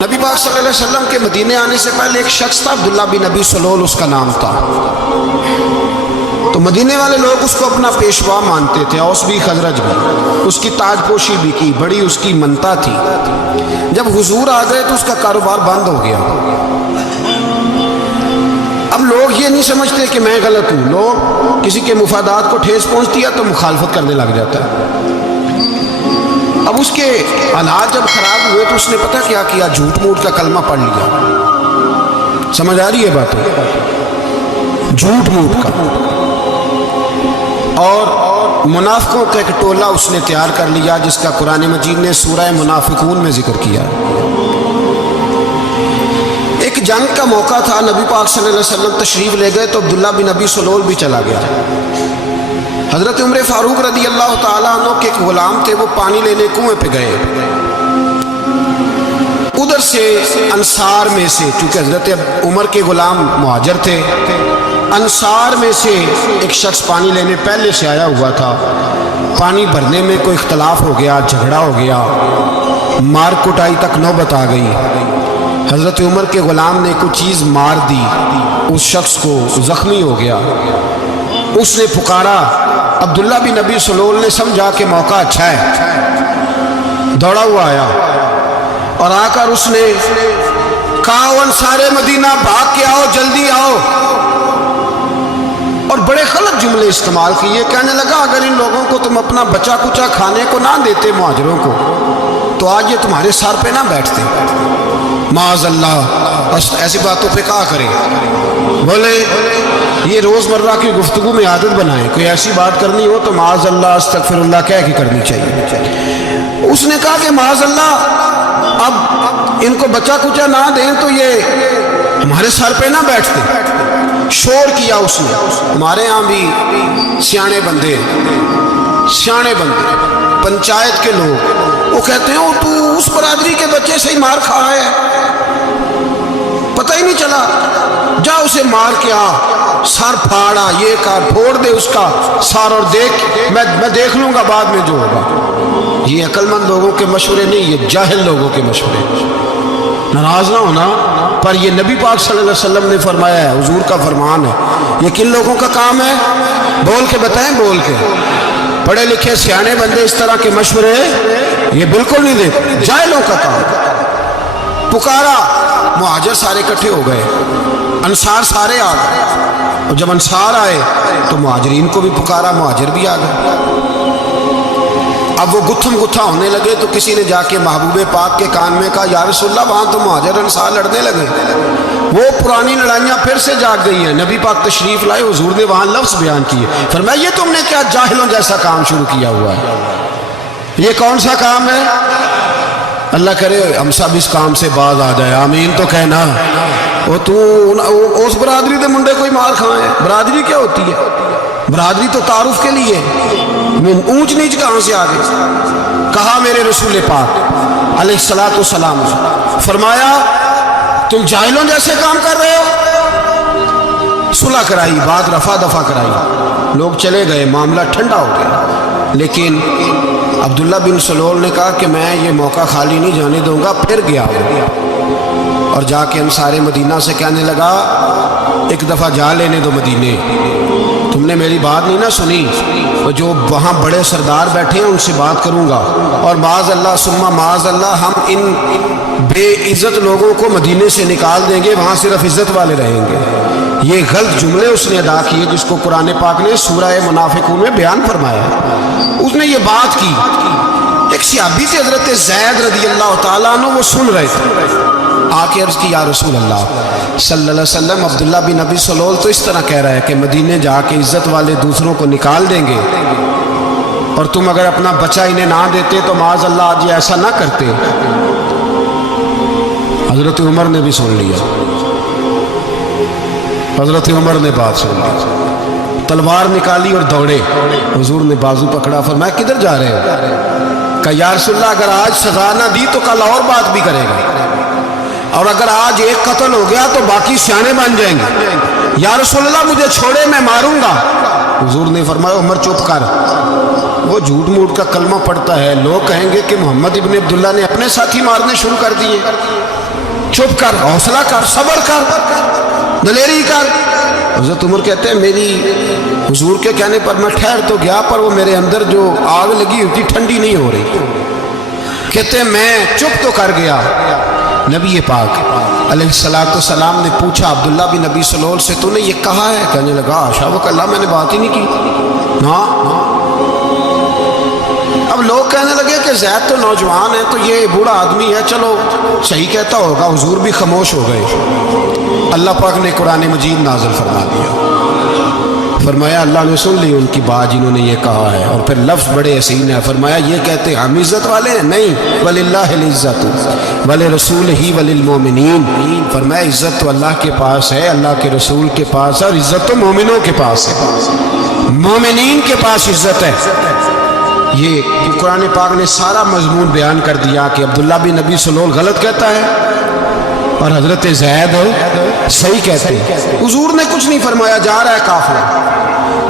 نبی پاک صلی اللہ علیہ وسلم کے مدینے آنے سے پہلے ایک شخص تھا، عبداللہ بن ابی سلول اس کا نام تھا۔ تو مدینے والے لوگ اس کو اپنا پیشوا مانتے تھے، اوس بھی خزرج بھی، اس کی تاج پوشی بھی کی، بڑی اس کی منتا تھی۔ جب حضور آ گئے تو اس کا کاروبار بند ہو گیا۔ اب لوگ یہ نہیں سمجھتے کہ میں غلط ہوں، لوگ کسی کے مفادات کو ٹھیس پہنچتی ہے تو مخالفت کرنے لگ جاتا ہے۔ اب اس کے حالات جب خراب ہوئے تو اس نے پتہ کیا کیا، جھوٹ موٹ کا کلمہ پڑھ لیا۔ سمجھ آ رہی ہے بات؟ جھوٹ موٹ کا، اور منافقوں کا ایک ٹولہ اس نے تیار کر لیا، جس کا قرآن مجید نے سورہ منافقون میں ذکر کیا۔ ایک جنگ کا موقع تھا، نبی پاک صلی اللہ علیہ وسلم تشریف لے گئے تو عبداللہ بن ابی سلول بھی چلا گیا۔ حضرت عمر فاروق رضی اللہ تعالیٰ عنہ کے ایک غلام تھے، وہ پانی لینے کنویں پہ گئے۔ ادھر سے انصار میں سے، چونکہ حضرت عمر کے غلام مہاجر تھے، انصار میں سے ایک شخص پانی لینے پہلے سے آیا ہوا تھا۔ پانی بھرنے میں کوئی اختلاف ہو گیا، جھگڑا ہو گیا، مار کٹائی تک نوبت آ گئی۔ حضرت عمر کے غلام نے کوئی چیز مار دی، اس شخص کو زخمی ہو گیا۔ اس نے پکارا، عبداللہ بن ابی سلول نے سمجھا کہ موقع اچھا ہے، دوڑا ہوا آیا اور آ کر اس نے کہا، انصار مدینہ بھاگ کے آؤ، جلدی آؤ، اور بڑے غلط جملے استعمال کیے۔ کہنے لگا، اگر ان لوگوں کو تم اپنا بچا کچا کھانے کو نہ دیتے مہاجروں کو، تو آج یہ تمہارے سر پہ نہ بیٹھتے۔ معاذ اللہ، ایسی باتوں پہ کہا کرے، بولے یہ روزمرہ کی گفتگو میں عادت بنائیں، کوئی ایسی بات کرنی ہو تو معاذ اللہ استغفر اللہ کہہ کے کرنی چاہیے۔ اس نے کہا کہ معاذ اللہ، اب ان کو بچا کچا نہ دیں تو یہ ہمارے سر پہ نہ بیٹھتے۔ شور کیا اس نے۔ ہمارے ہاں بھی سیانے بندے پنچایت کے لوگ، وہ کہتے ہیں تو اس برادری کے بچے سے ہی مار کھا ہے، پتہ ہی نہیں چلا، جا اسے مار کے آ، سر پھاڑا، یہ کر، پھوڑ دے اس کا سر، اور دیکھ میں دیکھ لوں گا بعد میں جو ہوگا۔ یہ عقل مند لوگوں کے مشورے نہیں، یہ جاہل لوگوں کے مشورے۔ ناراض نہ ہونا، پر یہ نبی پاک صلی اللہ علیہ وسلم نے فرمایا ہے، حضور کا فرمان ہے۔ یہ کن لوگوں کا کام ہے؟ بول کے بتائیں، بول کے۔ پڑھے لکھے سیانے بندے اس طرح کے مشورے یہ بالکل نہیں دیتے، جاہلوں کا کام۔ پکارا، مہاجر سارے اکٹھے ہو گئے، انصار سارے آ گئے، اور جب انصار آئے تو مہاجرین کو بھی پکارا، مہاجر بھی آ گئے۔ اب وہ گتھم گتھا ہونے لگے تو کسی نے جا کے محبوب پاک کے کان میں کہا، یا رسول اللہ، وہاں تو مہاجر انصار لڑنے لگے۔ وہ پرانی لڑائیاں پھر سے جاگ گئی ہیں۔ نبی پاک تشریف لائے، حضور نے وہاں لفظ بیان کیے، فرمایا یہ تم نے کیا جاہلوں جیسا کام شروع کیا ہوا ہے؟ یہ کون سا کام ہے؟ اللہ کرے ہم سب اس کام سے باز آ جائے، آمین تو کہنا۔ وہ تو اس برادری دے منڈے کوئی مار کھائے، برادری کیا ہوتی ہے؟ برادری تو تعارف کے لیے، اونچ نیچ کہاں سے آ گئی؟ کہا میرے رسول پاک علیہ الصلوۃ والسلام، فرمایا تم جاہلوں جیسے کام کر رہے ہو۔ صلح کرائی، بات رفع دفع کرائی، لوگ چلے گئے، معاملہ ٹھنڈا ہو گیا۔ لیکن عبداللہ بن سلول نے کہا کہ میں یہ موقع خالی نہیں جانے دوں گا، پھر گیا اور جا کے انصار مدینہ سے کہنے لگا، ایک دفعہ جا لینے دو مدینے، تم نے میری بات نہیں نہ سنی، اور جو وہاں بڑے سردار بیٹھے ہیں ان سے بات کروں گا، اور معاذ اللہ ثم معاذ اللہ ہم ان بے عزت لوگوں کو مدینے سے نکال دیں گے، وہاں صرف عزت والے رہیں گے۔ یہ غلط جملے اس نے ادا کیے، جس کو قرآن پاک نے سورہ منافقون میں بیان فرمایا۔ اس نے یہ بات کی، ایک صحابی تھے حضرت زید رضی اللہ تعالیٰ عنہ، وہ سن رہے تھے، آ کے عرض کی، یا رسول اللہ صلی اللہ علیہ وسلم، عبداللہ بن ابی سلول تو اس طرح کہہ رہا ہے کہ مدینے جا کے عزت والے دوسروں کو نکال دیں گے، اور تم اگر اپنا بچہ انہیں نہ دیتے تو معاذ اللہ آج یہ ایسا نہ کرتے۔ حضرت عمر نے بھی سن لیا، حضرت عمر نے بات سن لی، تلوار نکالی اور دوڑے۔ حضور نے بازو پکڑا، فرمایا کدھر جا رہے ہو؟ کہا یا رسول اللہ، اگر آج سزا نہ دی تو کل اور بات بھی کرے گا، اور اگر آج ایک قتل ہو گیا تو باقی سیانے بن جائیں گے۔ یا رسول اللہ مجھے چھوڑے، میں ماروں گا۔ حضور نے فرمایا عمر چپ کر، وہ جھوٹ موٹ کا کلمہ پڑھتا ہے، لوگ کہیں گے کہ محمد ابن عبداللہ نے اپنے ساتھی مارنے شروع کر دیے۔ चुप कर, हौसला कर, सब्र कर, दलेरी कर। हज़रत उमर कहते हैं मेरी हुजूर के कहने पर मैं ठहर तो गया, पर वो मेरे अंदर जो आग लगी हुई थी ठंडी नहीं हो रही। कहते हैं मैं चुप तो कर गया। नबी पाक अलैहिस्सलाम ने पूछा अब्दुल्ला बिन नबी सलोल से, तूने ये कहा है? कहने लगा आशा वो कल्ला, मैंने बात ही नहीं की ना। अब लोग कहने लगे कि ज़ैद तो नौजवान है, तो ये बूढ़ा आदमी है, चलो सही कहता होगा। हुजूर भी खामोश हो गए। अल्लाह पाक ने कुरान मजीद नाज़िल फरमा दिया, फरमाया अल्लाह ने सुन ली उनकी बात जिन्होंने ये कहा है। और फिर लफ्ज़ बड़े हसीन है, फरमाया ये कहते हम इज़्ज़त वाले हैं? नहीं, वलिल्लाहिल इज़्ज़तु वले रसूल ही वलिल मोमिनीन। फरमाया इज़्ज़त तो अल्लाह के पास है, अल्लाह के रसूल के पास है, और इज़्ज़त तो मोमिनों के पास है, मोमिनीन के पास इज़्ज़त है। ये कुरान पाक ने सारा मजमून बयान कर दिया कि अब्दुल्ला बिन नबी सलोल गलत कहता है और हजरत ज़ैद सही कहते हैं। हुजूर ने कुछ नहीं फरमाया, जा रहा है काफिला।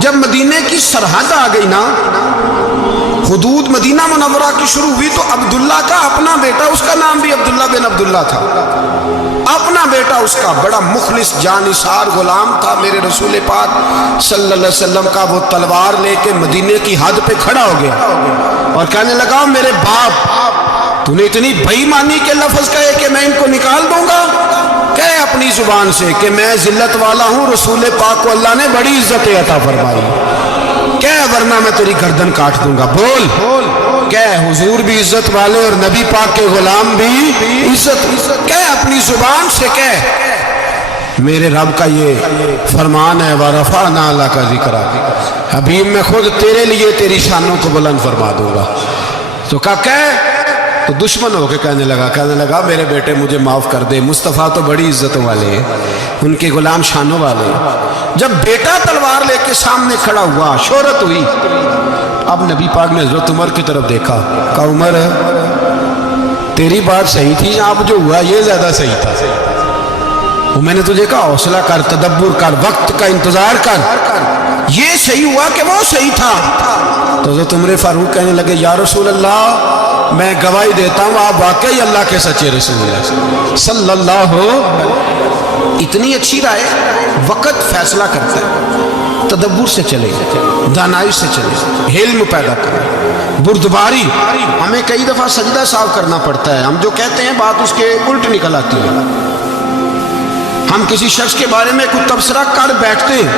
जब मदीने की सरहद आ गई ना, हुदूद मदीना मुनव्वरा की शुरू हुई, तो अब्दुल्ला का अपना बेटा, उसका नाम भी अब्दुल्ला बिन अब्दुल्ला था, अपना बेटा उसका बड़ा मुखलिस जानिसार गुलाम था मेरे रसूल पाक सल्लल्लाहु अलैहि वसल्लम का। वो तलवार लेके मदीने की हद पे खड़ा हो गया और कहने लगा मेरे बाप, तूने इतनी बेईमानी के लफ्ज कहे कि मैं इनको निकाल दूंगा? कहे अपनी जुबान से कि मैं जिल्लत वाला हूँ, रसूल पाक को अल्लाह ने बड़ी इज्जत अता फरमाई, क्या वरना मैं तेरी गर्दन काट दूंगा। बोल क्या हुजूर भी इज्जत वाले और नबी पाक के गुलाम भी इज्जत, क्या अपनी जुबान से कह मेरे रब का ये फरमान है, वरफ़अना लका ज़िक्रा, हबीब मैं खुद तेरे लिए तेरी शानों को बुलंद फरमा दूंगा। तो कह तो दुश्मन होके कहने लगा मेरे बेटे मुझे माफ़ कर दे, मुस्तफ़ा तो बड़ी इज्जतों वाले हैं, उनके गुलाम शानों वाले। जब बेटा तलवार लेके सामने खड़ा हुआ, शोहरत हुई, अब नबी पाक ने हज़रत उमर की तरफ देखा, कहा उमर तेरी बात सही थी, अब जो हुआ ये ज़्यादा सही था। वो मैंने तुझे कहा हौसला कर, तदब्बुर कर, वक्त का इंतज़ार कर, ये सही हुआ कि वो सही था। तो हज़रत उमर फारूक कहने लगे या रसूल अल्लाह, मैं गवाही देता हूँ आप वाकई अल्लाह के सच्चे रसूल हैं सल्लल्लाहु। इतनी अच्छी राय, वक़्त फैसला करता है, तदब्बुर से चले, दानाई से चले, हिल्म पैदा करें, बुर्दबारी। हमें कई दफ़ा सजदा साफ करना पड़ता है, हम जो कहते हैं बात उसके उल्ट निकल आती है। हम किसी शख्स के बारे में कुछ तबसरा कर बैठते हैं,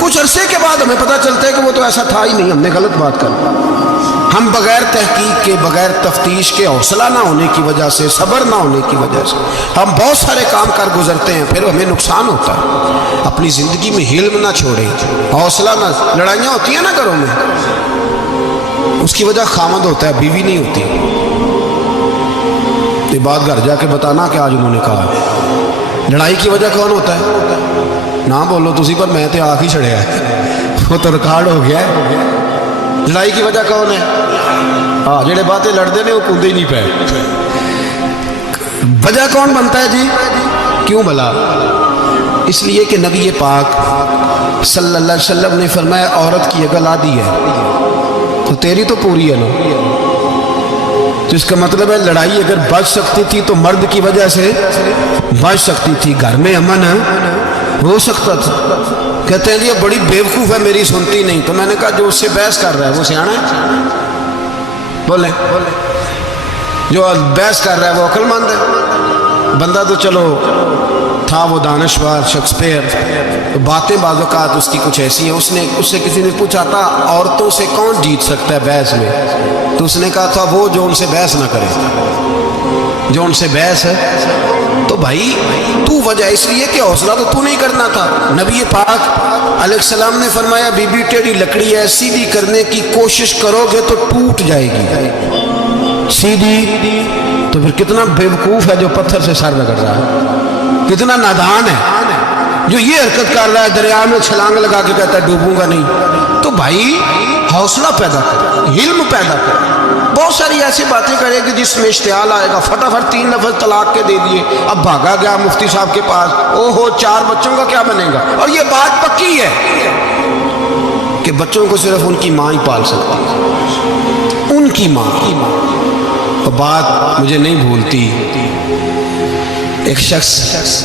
कुछ अरसे के बाद हमें पता चलता है कि वो तो ऐसा था ही नहीं, हमने गलत बात कर। हम बगैर तहकीक के, बगैर तफ्तीश के, हौसला ना होने की वजह से, सब्र ना होने की वजह से हम बहुत सारे काम कर गुजरते हैं, फिर हमें नुकसान होता है। अपनी ज़िंदगी में हिल्म ना छोड़ें, हौसला ना। लड़ाइयाँ होती हैं ना घरों में, उसकी वजह खामद होता है, बीवी नहीं होती। ये बात घर जाके बताना कि आज उन्होंने कहा। लड़ाई की वजह कौन होता है? ना बोलो तुसी, पर मैं तो आख ही छड़िया है, वो तो रिकॉर्ड हो गया है। लड़ाई की वजह कौन है? हाँ, जेड़े बातें लड़ते हैं वो कूदे ही नहीं पे। वजह कौन बनता है जी? क्यों भला? इसलिए कि नबी पाक सल्लल्लाहु अलैहि वसल्लम ने फरमाया औरत की अकल आधी है तो तेरी तो पूरी है ना। तो इसका मतलब है लड़ाई अगर बच सकती थी तो मर्द की वजह से बच सकती थी, घर में अमन हो सकता था। कहते हैं जी ये बड़ी बेवकूफ़ है, मेरी सुनती नहीं। तो मैंने कहा जो उससे बहस कर रहा है वो सियाना है? बोले जो बहस कर रहा है वो अक्लमंद है। बंदा तो चलो था वो दानिशवर शेक्सपियर, तो बातें बाज़-औक़ात उसकी कुछ ऐसी हैं। उससे किसी ने पूछा था औरतों से कौन जीत सकता है बहस में, तो उसने कहा था वो जो उनसे बहस ना करे, जो उनसे बहस है। तो भाई तू वजह इसलिए कि हौसला तो तू नहीं करना था। नबी पाक अलैहिस्सलाम ने फरमाया बीबी टेढ़ी लकड़ी है, सीधी करने की कोशिश करोगे तो टूट जाएगी। सीधी तो फिर कितना बेवकूफ़ है जो पत्थर से सर रगड़ रहा है, कितना नादान है जो ये हरकत कर रहा है, दरिया में छलांग लगा के कहता है डूबूंगा नहीं। तो भाई हौसला पैदा कर, हिल्म पैदा कर। बहुत सारी ऐसी बातें करेगी जिसमें इश्तियाल आएगा, फटाफट 3 लफ्ज़ तलाक के दे दिए, अब भागा गया मुफ्ती साहब के पास, ओहो 4 बच्चों का क्या बनेगा। और ये बात पक्की है कि बच्चों को सिर्फ उनकी माँ ही पाल सकती है, उनकी माँ। और बात मुझे नहीं भूलती, ایک شخص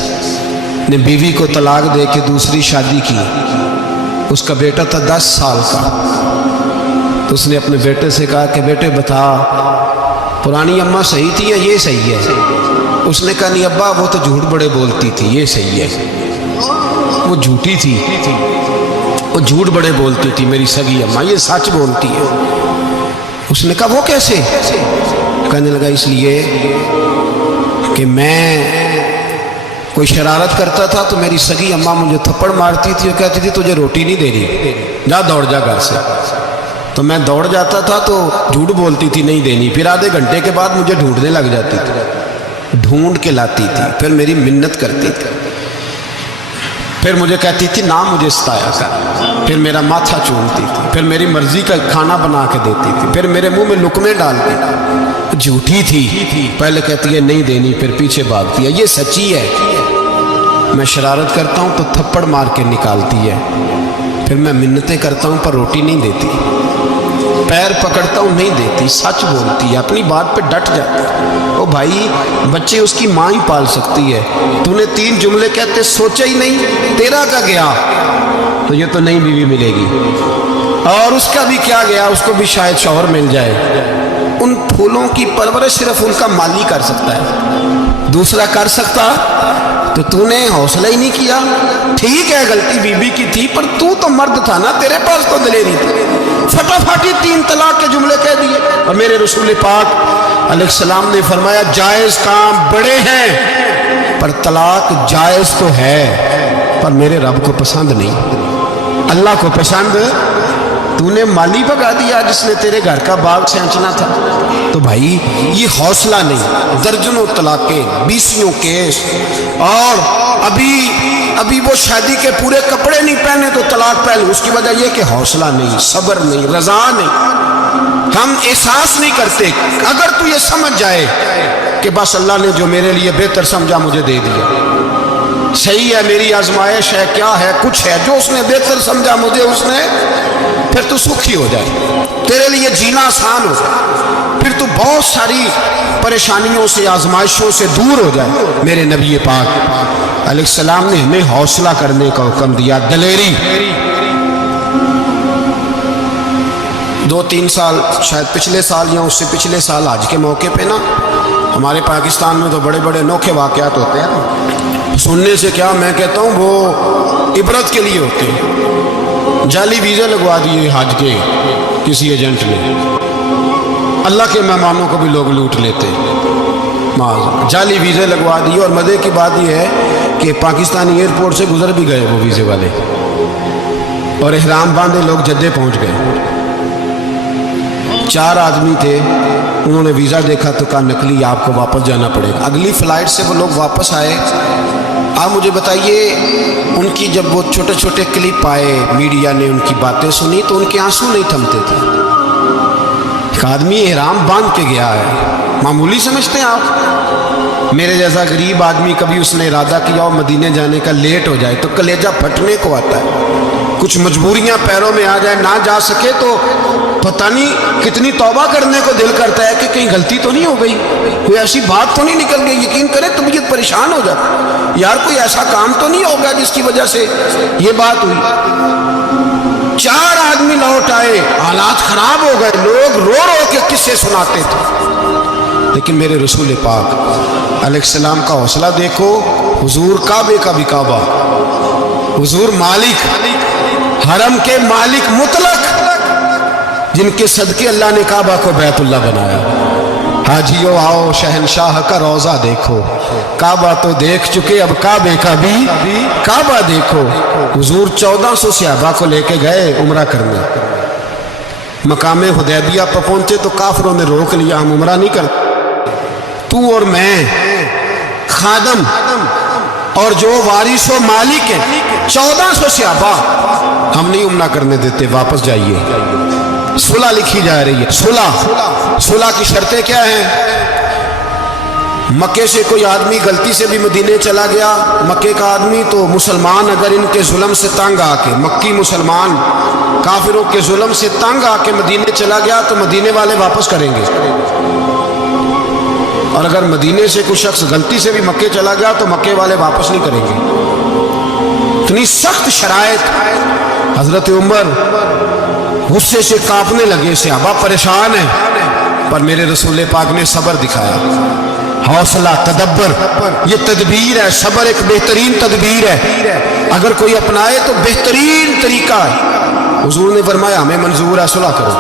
نے بیوی کو طلاق دے کے دوسری شادی کی. اس کا بیٹا تھا 10 سال کا. تو اس نے اپنے بیٹے سے کہا کہ بیٹے بتا پرانی اماں صحیح تھی یا یہ صحیح ہے؟ اس نے کہا نہیں ابا وہ تو جھوٹ بڑے بولتی تھی، یہ صحیح ہے. وہ جھوٹی تھی، وہ جھوٹ بڑے بولتی تھی میری سگی اماں، یہ سچ بولتی ہے. اس نے کہا وہ کیسے؟ کہنے لگا اس لیے کہ میں کوئی شرارت کرتا تھا تو میری سگی اماں مجھے تھپڑ مارتی تھی اور کہتی تھی تجھے روٹی نہیں دے رہی، جا دوڑ جا گھر سے. تو میں دوڑ جاتا تھا تو جھوٹ بولتی تھی نہیں دینی، پھر آدھے گھنٹے کے بعد مجھے ڈھونڈنے لگ جاتی تھی، ڈھونڈ کے لاتی تھی، پھر میری منت کرتی تھی، پھر مجھے کہتی تھی نہ مجھے ستایا کر، پھر میرا ماتھا چومتی تھی، پھر میری مرضی کا کھانا بنا کے دیتی تھی، پھر میرے منہ میں لقمے ڈالتی تھی. جھوٹی تھی، پہلے کہتی ہے نہیں دینی، پھر پیچھے بھاگتی ہے. یہ سچی ہے، میں شرارت کرتا ہوں تو تھپڑ مار کے نکالتی ہے، پھر میں منتیں کرتا ہوں پر روٹی نہیں دیتی، پیر پکڑتا ہوں نہیں دیتی. سچ بولتی ہے، اپنی بات پہ ڈٹ جاتی ہے. او بھائی بچے اس کی ماں ہی پال سکتی ہے، تو نے 3 جملے کہتے سوچا ہی نہیں، تیرا کا گیا تو یہ تو نئی بیوی ملے گی، اور اس کا بھی کیا گیا، اس کو بھی شاید شوہر مل جائے. ان پھولوں کی پرورش صرف ان کا مالی کر سکتا ہے، دوسرا کر سکتا تو نے حوصلہ ہی نہیں کیا. ٹھیک ہے غلطی بی بی کی تھی پر تو مرد تھا نا، تیرے پاس تو دلیری تھی. فٹافٹی 3 طلاق کے جملے کہہ دیے. اور میرے رسول پاک علیہ السلام نے فرمایا جائز کام بڑے ہیں پر طلاق جائز تو ہے پر میرے رب کو پسند نہیں. اللہ کو پسند تو نے مالی بگا دیا جس نے تیرے گھر کا باغ سینچنا تھا. تو بھائی یہ حوصلہ نہیں، درجنوں طلاقیں، 20 کیس، اور ابھی وہ شادی کے پورے کپڑے نہیں پہنے تو طلاق پہلے. اس کی وجہ یہ کہ حوصلہ نہیں، صبر نہیں، رضا نہیں، ہم احساس نہیں کرتے. اگر تو یہ سمجھ جائے کہ بس اللہ نے جو میرے لیے بہتر سمجھا مجھے دے دیا، صحیح ہے میری آزمائش ہے، کیا ہے کچھ ہے جو اس نے بہتر سمجھا مجھے اس نے، پھر تو سکھی ہو جائے، تیرے لیے جینا آسان ہو جائے، پھر تو بہت ساری پریشانیوں سے آزمائشوں سے دور ہو جائے. میرے نبی پاک علیہ السلام نے ہمیں حوصلہ کرنے کا حکم دیا، دلیری. 2-3 سال شاید پچھلے سال یا اس سے پچھلے سال حج کے موقع پہ نا ہمارے پاکستان میں تو بڑے بڑے انوکھے واقعات ہوتے ہیں. سننے سے کیا میں کہتا ہوں وہ عبرت کے لیے ہوتے ہیں. جعلی ویزے لگوا دیے حج کے کسی ایجنٹ نے، اللہ کے مہمانوں کو بھی لوگ لوٹ لیتے، جعلی ویزے لگوا دیے. اور مزے کی بات یہ ہے کہ پاکستانی ایئرپورٹ سے گزر بھی گئے وہ ویزے والے، اور احرام باندھے لوگ جدے پہنچ گئے. 4 آدمی تھے، انہوں نے ویزا دیکھا تو کہا نقلی آپ کو واپس جانا پڑے گا. اگلی فلائٹ سے وہ لوگ واپس آئے. آپ مجھے بتائیے ان کی جب وہ چھوٹے چھوٹے کلپ آئے، میڈیا نے ان کی باتیں سنی تو ان کے آنسو نہیں تھمتے تھے. ایک آدمی احرام باندھ کے گیا ہے، معمولی سمجھتے ہیں آپ؟ میرے جیسا غریب آدمی کبھی اس نے ارادہ کیا اور مدینے جانے کا لیٹ ہو جائے تو کلیجہ پھٹنے کو آتا ہے. کچھ مجبوریاں پیروں میں آ جائے، نہ جا سکے تو پتہ نہیں کتنی توبہ کرنے کو دل کرتا ہے کہ کہیں غلطی تو نہیں ہو گئی، کوئی ایسی بات تو نہیں نکل گئی. یقین کرے طبیعت پریشان ہو جاتی، یار کوئی ایسا کام تو نہیں ہوگا جس کی وجہ سے یہ بات ہوئی. 4 آدمی لوٹ آئے، حالات خراب ہو گئے، لوگ رو رو کے قصے سناتے تھے. لیکن میرے رسول پاک علیہ السلام کا حوصلہ دیکھو. حضور کعبے کا بھی کعبہ، حضور مالک، حرم کے مالک مطلق، جن کے صدقے اللہ نے کعبہ کو بیت اللہ بنایا. حاجیو آؤ شہنشاہ کا روضہ دیکھو، کعبہ تو دیکھ چکے اب کعبے کا بھی کعبہ دیکھو. حضور 1400 صحابہ کو لے کے گئے عمرہ کرنے. مقام حدیبیہ پر پہنچے تو کافروں نے روک لیا، ہم عمرہ نہیں کرتے. تو اور میں خادم اور جو وارث و مالک ہیں 1400 صحابہ، ہم نہیں عمرہ کرنے دیتے، واپس جائیے. صلح لکھی جا رہی ہے. صلح کی شرطیں کیا ہیں؟ مکے سے کوئی آدمی غلطی سے بھی مدینے چلا گیا، مکے کا آدمی، تو مسلمان اگر ان کے ظلم سے تنگ آ کے، مکی مسلمان کافروں کے ظلم سے تنگ آ کے مدینے چلا گیا تو مدینے والے واپس کریں گے. اور اگر مدینے سے کوئی شخص غلطی سے بھی مکے چلا گیا تو مکے والے واپس نہیں کریں گے. اتنی سخت شرائط. حضرت عمر غصے سے کانپنے لگے, صحابہ پریشان ہیں, پر میرے رسول پاک نے صبر دکھایا, حوصلہ, تدبر. یہ تدبیر ہے, صبر ایک بہترین تدبیر ہے, اگر کوئی اپنائے تو بہترین طریقہ ہے. حضور نے فرمایا ہمیں منظور ہے, صلح کرو.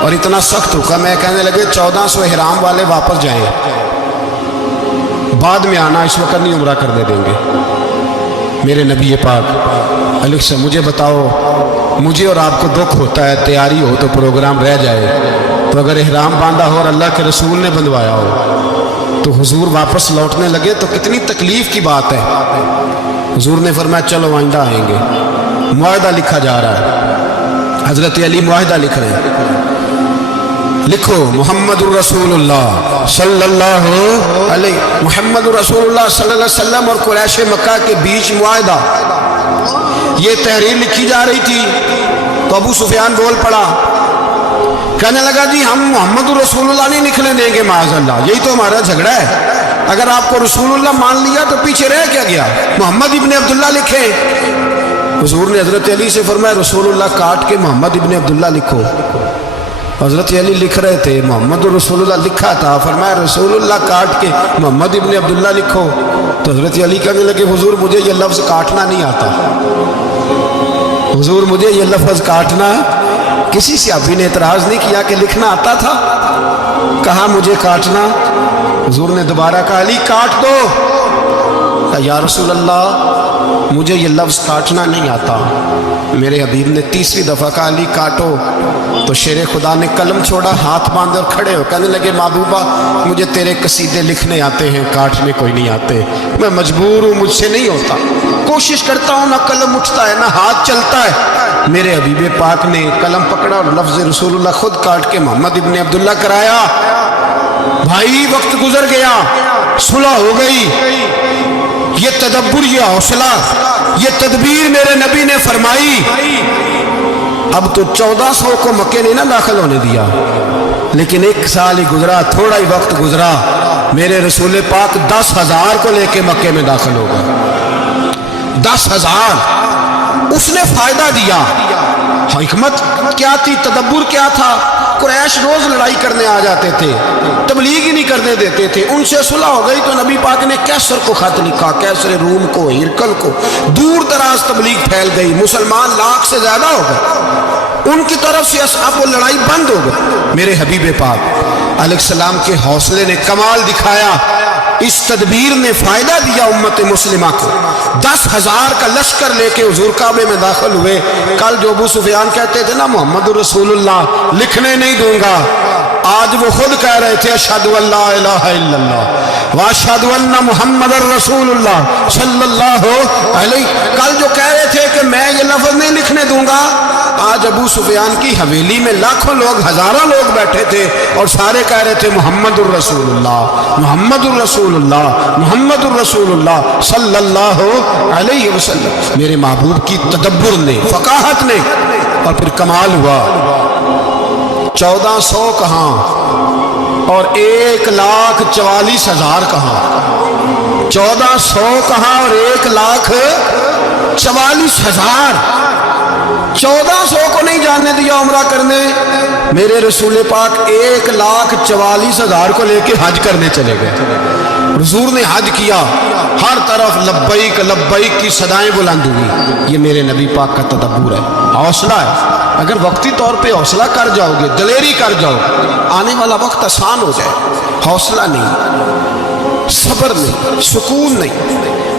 اور اتنا سخت حکم ہے, کہنے لگے 1400 احرام والے واپس جائیں, بعد میں آنا, اس وقت نہیں عمرہ کرنے دیں گے. میرے نبی پاک علیہ السلام, مجھے بتاؤ, مجھے اور آپ کو دکھ ہوتا ہے تیاری ہو تو پروگرام رہ جائے, تو اگر احرام باندھا ہو اور اللہ کے رسول نے بندھوایا ہو تو حضور واپس لوٹنے لگے تو کتنی تکلیف کی بات ہے. حضور نے فرمایا چلو آئندہ آئیں گے. معاہدہ لکھا جا رہا ہے, حضرت علی معاہدہ لکھ رہے ہیں, لکھو محمد الرسول اللہ صلی اللہ علیہ, محمد الرسول اللہ صلی اللہ علیہ وسلم اور قریش مکہ کے بیچ معاہدہ. یہ تحریر لکھی جا رہی تھی تو ابو سفیان بول پڑا, کہنے لگا جی ہم محمد الرسول اللہ نہیں نکلنے دیں گے معاذ اللہ, یہی تو ہمارا جھگڑا ہے. اگر آپ کو رسول اللہ مان لیا تو پیچھے رہ کیا گیا, محمد ابن عبداللہ لکھیں. حضور نے حضرت علی سے فرمایا رسول اللہ کاٹ کے محمد ابن عبداللہ لکھو. حضرت علی لکھ رہے تھے, محمد رسول اللہ لکھا تھا, فرمایا رسول اللہ کاٹ کے محمد ابن عبداللہ لکھو. تو حضرت علی کہنے لگے حضور مجھے یہ لفظ کاٹنا نہیں آتا, حضور مجھے یہ لفظ کاٹنا. کسی صحابی نے اعتراض نہیں کیا کہ لکھنا آتا تھا, کہا مجھے کاٹنا. حضور نے دوبارہ کہا علی کاٹ دو. کہا یا رسول اللہ مجھے یہ لفظ کاٹنا نہیں آتا. میرے حبیب نے تیسری دفعہ کہا علی کاٹو. تو شیر خدا نے قلم چھوڑا, ہاتھ باندھے اور کھڑے ہو کہنے لگے محبوبہ مجھے تیرے قصیدے لکھنے آتے ہیں, کاٹنے کوئی نہیں آتے. میں مجبور ہوں, مجھ سے نہیں ہوتا. کوشش کرتا ہوں, نہ قلم اٹھتا ہے نہ ہاتھ چلتا ہے. میرے حبیب پاک نے قلم پکڑا اور لفظ رسول اللہ خود کاٹ کے محمد ابن عبداللہ کرایا. بھائی وقت گزر گیا, صلح ہو گئی. یہ تدبر, یہ حوصلہ, یہ تدبیر میرے نبی نے فرمائی. اب تو 1400 کو مکے نے نہ داخل ہونے دیا, لیکن 1 سال ہی گزرا, تھوڑا ہی وقت گزرا, میرے رسول پاک 10,000 کو لے کے مکے میں داخل ہو گئے. 10,000 اس نے فائدہ دیا. حکمت کیا تھی, تدبر کیا تھا. قریش روز لڑائی کرنے آ جاتے تھے, تبلیغ ہی نہیں کرنے دیتے تھے. ان سے صلح ہو گئی تو نبی پاک نے کیسر کو خط لکھا, کیسر روم کو, ہرکل کو. دور دراز تبلیغ پھیل گئی, مسلمان 100,000 سے زیادہ ہو گئے. ان کی طرف سے اصحاب و لڑائی بند ہو گئی. میرے حبیب پاک علیہ السلام کے حوصلے نے کمال دکھایا. اس تدبیر نے فائدہ دیا امت مسلمہ کو. 10,000 کا لشکر لے کے حضور کعبے میں داخل ہوئے. کل جو ابو سفیان کہتے تھے نا محمد رسول اللہ لکھنے نہیں دوں گا, آج وہ خود کہہ رہے تھے اشہد ان لا الہ الا اللہ واشہد ان محمد رسول اللہ صلی اللہ علیہ. کل جو کہہ رہے تھے کہ میں یہ لفظ نہیں لکھنے دوں گا, آج ابو سفیان کی حویلی میں لاکھوں لوگ, ہزاروں لوگ بیٹھے تھے اور سارے کہہ رہے تھے محمد الرسول اللہ, محمد الرسول اللہ, محمد الرسول اللہ صلی اللہ علیہ وسلم. میرے محبوب کی تدبر نے, فقاہت نے, اور پھر کمال ہوا. 1400 کہاں اور 1,44,000 کہاں. 1400 کہاں اور 1,44,000. 1400 کو نہیں جانے دیا عمرہ کرنے. میرے رسول پاک 1,44,000 کو لے کے حج کرنے چلے گئے. حضور نے حج کیا, ہر طرف لبیک لبیک کی صدائیں بلند ہوئی. یہ میرے نبی پاک کا تدبر ہے, حوصلہ ہے. اگر وقتی طور پہ حوصلہ کر جاؤ گے, دلیری کر جاؤ, آنے والا وقت آسان ہو جائے. حوصلہ نہیں, صبر نہیں, سکون نہیں,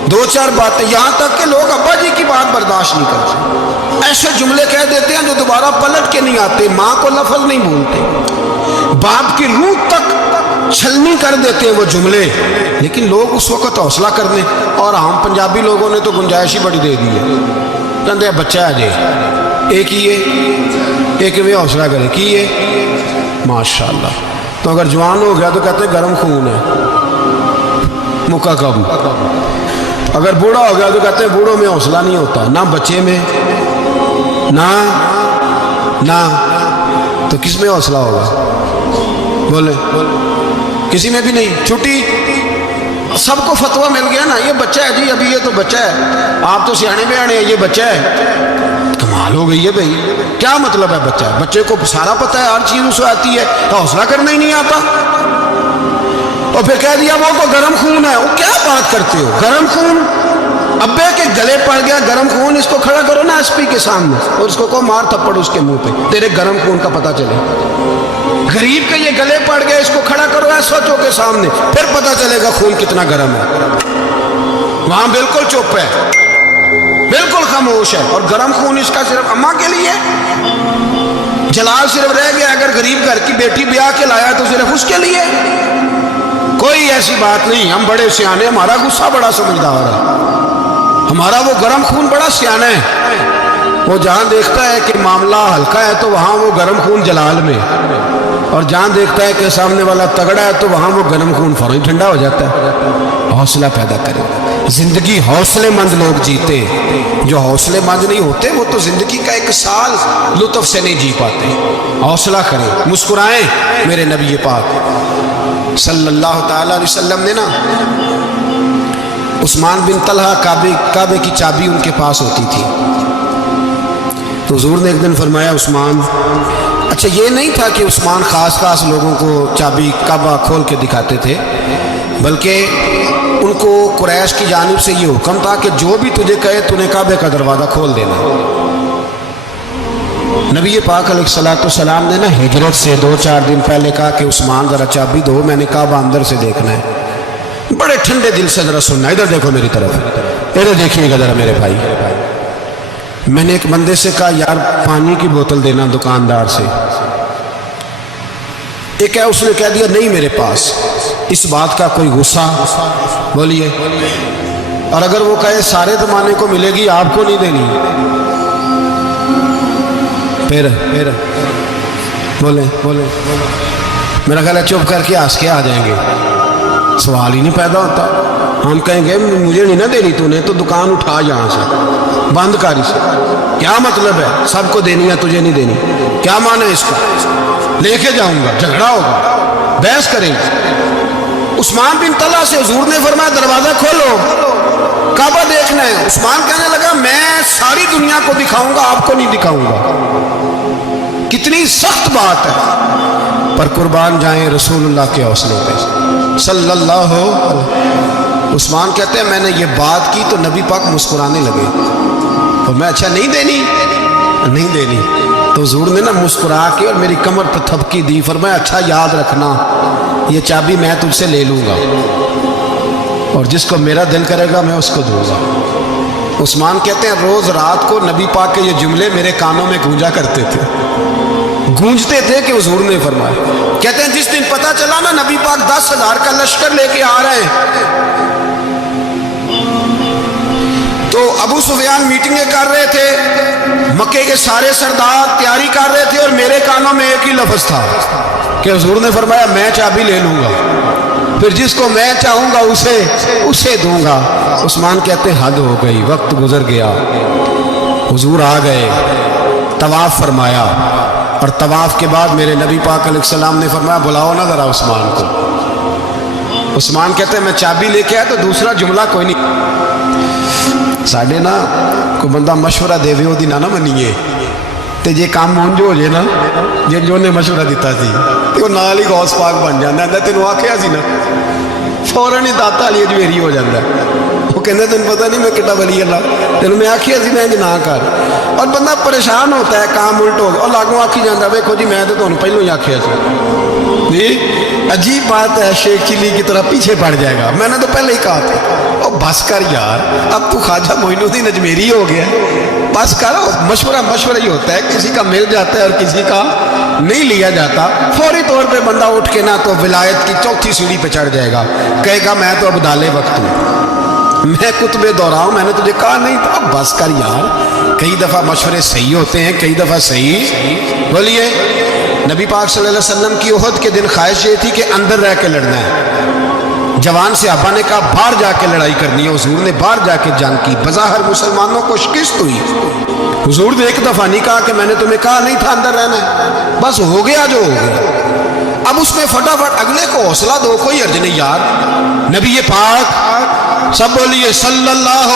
2-4 باتیں, یہاں تک کہ لوگ ابا جی کی بات برداشت نہیں کرتے. ایسے جملے کہہ دیتے ہیں جو دوبارہ پلٹ کے نہیں آتے. ماں کو لفظ نہیں بولتے, باپ کی روح تک چھلنی کر دیتے ہیں وہ جملے. لیکن لوگ اس وقت حوصلہ کرنے, اور ہم پنجابی لوگوں نے تو گنجائش ہی بڑی دے دی ہے. کہتے ہیں بچہ ہے جی, ایک ہی ہے, ایک میں حوصلہ کرے کی ہے ماشاءاللہ. تو اگر جوان ہو گیا تو کہتے ہیں گرم خون ہے, مکہ کب. اگر بوڑھا ہو گیا تو کہتے ہیں بوڑھوں میں حوصلہ نہیں ہوتا, نہ بچے میں نہ. تو کس میں حوصلہ ہوگا, بولے किसी में भी नहीं, छुट्टी। सबको फतवा मिल गया ना, ये बच्चा है जी, अभी ये तो बच्चा है, आप तो सियाने बयाने हैं, ये बच्चा है। कमाल हो गई है भाई, क्या मतलब है बच्चा है? बच्चे को सारा पता है, हर चीज उसे आती है, हौसला करना ही नहीं आता। और फिर कह दिया वो तो गर्म खून है। वो क्या बात करते हो, गर्म खून? अब्बे के गले पड़ गया गर्म खून, इसको खड़ा करो ना एसपी के सामने और इसको को मार थप्पड़ उसके मुंह पे, तेरे गर्म खून का पता चले। गरीब के ये गले पड़ गए, इसको खड़ा करो एसओ के सामने, फिर पता चलेगा खून कितना गर्म है। वहां बिल्कुल चुप है, बिल्कुल खामोश है। और गर्म खून इसका सिर्फ अम्मा के लिए, जलाल सिर्फ रह गया अगर गरीब घर की बेटी ब्याह के लाया तो सिर्फ उसके लिए। कोई ऐसी बात नहीं, हम बड़े सियाने, हमारा गुस्सा बड़ा समझदार है, हमारा वो गर्म खून बड़ा सियाना है। वो जहां देखता है कि मामला हल्का है तो वहां वो गर्म खून जलाल में, और जहां देखता है कि सामने वाला तगड़ा है तो वहां वो गर्म खून फौरन ठंडा हो जाता है। हौसला पैदा करें, जिंदगी हौसलेमंद लोग जीते, जो हौसलेमंद नहीं होते वो तो जिंदगी का एक साल लुत्फ से नहीं जी पाते। हौसला करें, मुस्कुराएं। मेरे नबी पाक सल्लल्लाहु ताला अलैहि वसल्लम ने ना, उस्मान बिन तलहा काबे की चाबी उनके पास होती थी, तो हुजूर ने एक दिन फरमाया उस्मान, अच्छा ये नहीं था कि उस्मान खास लोगों को चाबी काबा खोल के दिखाते थे, बल्कि उनको कुरैश की जानिब से ये हुक्म था कि जो भी तुझे कहे तूने काबे का दरवाज़ा खोल देना। नबी पाक अलैहिस्सलाम ने ना हिजरत से 2-4 दिन पहले कहा कि उस्मान ज़रा चाबी दो, मैंने काबा अंदर से देखना है। बड़े ठंडे दिल से जरा सुनना, इधर देखो मेरी तरफ, इधर देखिएगा जरा मेरे भाई। मैंने एक बंदे से कहा यार पानी की बोतल देना दुकानदार से, एक है उसने कह दिया नहीं मेरे पास। इस बात का कोई गुस्सा? बोलिए। और अगर वो कहे सारे जमाने को मिलेगी आपको नहीं देनी, फिर बोले मेरा ख्याल है चुप करके हंस के आ जाएंगे, सवाल ही नहीं पैदा होता। हम कहेंगे मुझे नहीं ना देनी तूने, तो दुकान उठा यहाँ से, बंद कर इसे। क्या मतलब है सबको देनी है तुझे नहीं देनी? क्या माने इसका? लेके जाऊंगा, झगड़ा होगा, बहस करेंगे। उस्मान बिन तलहा से हुजूर ने फरमाया दरवाजा खोलो, काबा देखना है। उस्मान कहने लगा मैं सारी दुनिया को दिखाऊंगा, आपको नहीं दिखाऊंगा। कितनी सख्त बात है, पर कुर्बान जाएं रसूलुल्लाह के हौसले पे सल्लल्लाहु अलैहि। उस्मान कहते हैं मैंने ये बात की तो नबी पाक मुस्कुराने लगे, और मैं अच्छा नहीं देनी तो हुजूर ने ना मुस्कुरा के और मेरी कमर पर थपकी दी, फरमाया अच्छा याद रखना ये चाबी मैं तुझसे ले लूँगा, और जिसको मेरा दिल करेगा मैं उसको दूंगा। उस्मान कहते हैं रोज रात को नबी पाक के ये जुमले मेरे कानों में गूंजते थे कि हुजूर ने फरमाया। कहते हैं जिस दिन पता चला ना नबी पाक 10,000 का लश्कर लेके आ रहे हैं, तो अबू सुफियान मीटिंगें कर रहे थे, मक्के के सारे सरदार तैयारी कर रहे थे, और मेरे कानों में एक ही लफ्ज था कि हुजूर ने फरमाया मैं चाबी ले लूंगा, फिर जिसको मैं चाहूंगा उसे दूंगा। उस्मान कहते हद हो गई, वक्त गुजर गया, हुजूर आ गए, तवाफ फरमाया, और तवाफ के बाद मेरे नबी पाक अलैहिस्सलाम ने फरमाया बुलाओ ना जरा उस्मान को। उस्मान कहते हैं मैं चाबी लेके आया तो दूसरा जुमला कोई नहीं। साढ़े ना कोई बंदा मशवरा देवे ओदी ना मनीए, तो जे काम मुंज हो जाए ना, जो ने मशवरा दिता सी तो नाल ही गौस पाक बन जाता। तेन आख्या सी ना, फौरन ही दाता वाली अजमेरी हो जाता है। वो कहते तेन पता नहीं मैं कितना वली अल्लाह, तेन मैं आखिया सी मैं ना कर। और बंदा परेशान होता है, काम उल्ट हो गया, और लागों आखी जाता वेखो जी मैं तो तुहानू पहलों ही आखिया सी जी। अजीब बात है, शेख चिल्ली की तरह पीछे पड़ जाएगा, मैंने तो पहले ही कहा था। और बस कर यार, अब तू ख्वाजा मोइनुद्दीन अजमेरी हो गया, बस कर। मशवरा ही होता है, किसी का मिल जाता है और किसी का नहीं लिया जाता। फौरी तौर पे बंदा उठ के ना तो विलायत की चौथी सीढ़ी पे चढ़ जाएगा, कहेगा मैं तो अब्दाले वक्त हूँ, मैं कुतबे दौरा हूँ, मैंने तुझे कहा नहीं था। अब बस कर यार, कई दफ़ा मशवरे सही होते हैं, कई दफ़ा सही। बोलिए। नबी पाक सल्लल्लाहु अलैहि वसल्लम की ओहद के दिन ख्वाहिश ये थी कि अंदर रह के लड़ना है। जवान से अब्बा ने कहा बाहर जाके लड़ाई करनी है, हुजूर ने बाहर जाके जंग की, बज़ाहिर मुसलमानों को शिकस्त हुई। हुजूर ने एक दफ़ा नहीं कहा कि मैंने तुम्हें कहा नहीं था अंदर रहना है, बस हो गया जो हो गया। اب اس میں فٹافٹ اگلے کو حوصلہ دو، کوئی حرج نہیں یار. نبی پاک سب بولیے صلی اللہ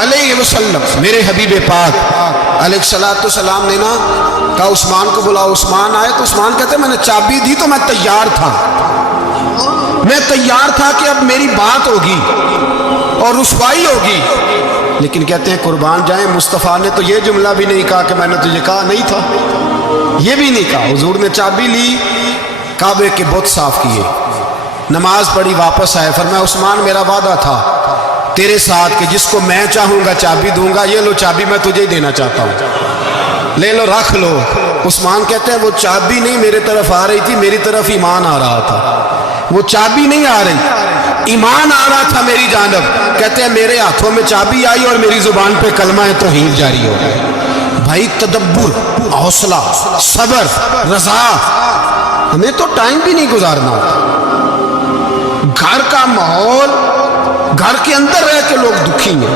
علیہ وسلم، میرے حبیب پاک علیہ الصلوۃ والسلام نے نا کہا عثمان کو بلاؤ. عثمان آئے تو عثمان کہتے میں نے چابی دی تو میں تیار تھا، میں تیار تھا کہ اب میری بات ہوگی اور رسوائی ہوگی. لیکن کہتے ہیں قربان جائیں مصطفیٰ نے تو یہ جملہ بھی نہیں کہا کہ میں نے تجھے کہا نہیں تھا، یہ بھی نہیں کہا. حضور نے چابی لی، کعبے کے بت صاف کیے، نماز پڑھی، واپس آئے. فرمایا عثمان میرا وعدہ تھا تیرے ساتھ کہ جس کو میں چاہوں گا چابی دوں گا، یہ لو چابی میں تجھے ہی دینا چاہتا ہوں، لے لو رکھ لو. عثمان کہتے ہیں وہ چابی نہیں میرے طرف آ رہی تھی، میری طرف ایمان آ رہا تھا. وہ چابی نہیں آ رہی، ایمان آ رہا تھا میری جانب. کہتے ہیں میرے ہاتھوں میں چابی آئی اور میری زبان پہ کلمہ توحید جاری ہو گیا. بھائی تدبر، حوصلہ، صبر، رضا، ہمیں تو ٹائم بھی نہیں گزارنا ہوتا. گھر کا ماحول، گھر کے اندر رہ کے لوگ دکھی ہیں،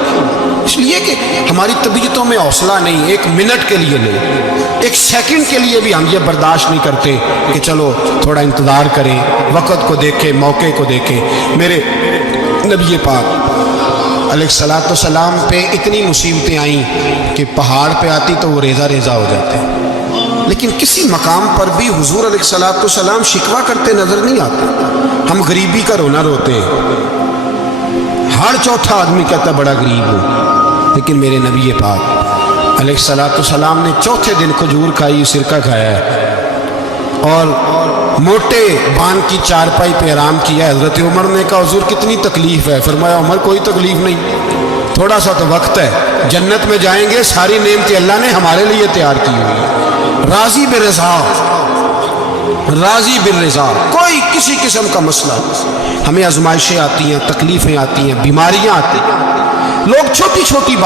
اس لیے کہ ہماری طبیعتوں میں حوصلہ نہیں، ایک منٹ کے لیے نہیں، ایک سیکنڈ کے لیے بھی ہم یہ برداشت نہیں کرتے کہ چلو تھوڑا انتظار کریں، وقت کو دیکھیں، موقع کو دیکھیں. میرے نبی پاک علیہ الصلوۃ والسلام پہ اتنی مصیبتیں آئیں کہ پہاڑ پہ آتی تو وہ ریزہ ریزہ ہو جاتے، لیکن کسی مقام پر بھی حضور علیہ الصلوۃ والسلام شکوہ کرتے نظر نہیں آتے. ہم غریبی کا رونا روتے ہیں، ہر چوتھا آدمی کہتا ہے بڑا غریب ہوں، لیکن میرے نبی پاک علیہ الصلوۃ والسلام نے چوتھے دن کھجور کھائی، سرکہ کھایا ہے اور موٹے بان کی چارپائی پہ آرام کیا. حضرت عمر نے کہا حضور کتنی تکلیف ہے؟ فرمایا عمر کوئی تکلیف نہیں، تھوڑا سا تو وقت ہے، جنت میں جائیں گے، ساری نعمتیں اللہ نے ہمارے لیے تیار کی ہوئی. راضی بالرضا، راضی بالرضا، کوئی کسی قسم کا مسئلہ. ہمیں آزمائشیں آتی ہیں، تکلیفیں آتی ہیں، بیماریاں آتی ہیں، لوگ چھوٹی چھوٹی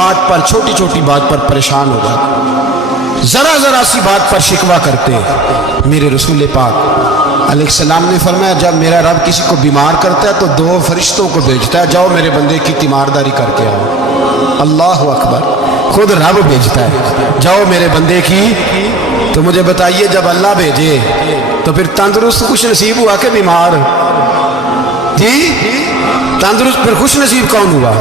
بات پر پریشان ہو جاتے ہیں، ذرا سی بات پر شکوہ کرتے ہیں. میرے رسول پاک علیہ السلام نے فرمایا جب میرا رب کسی کو بیمار کرتا ہے تو 2 فرشتوں کو بھیجتا ہے، جاؤ میرے بندے کی تیمارداری کر کے آؤ. اللہ اکبر، خود رب بھیجتا ہے، جاؤ میرے بندے کی. تو مجھے بتائیے جب اللہ بھیجے تو پھر تندرست خوش نصیب ہوا کہ بیمار؟ جی تندرست پھر خوش نصیب کون ہوا؟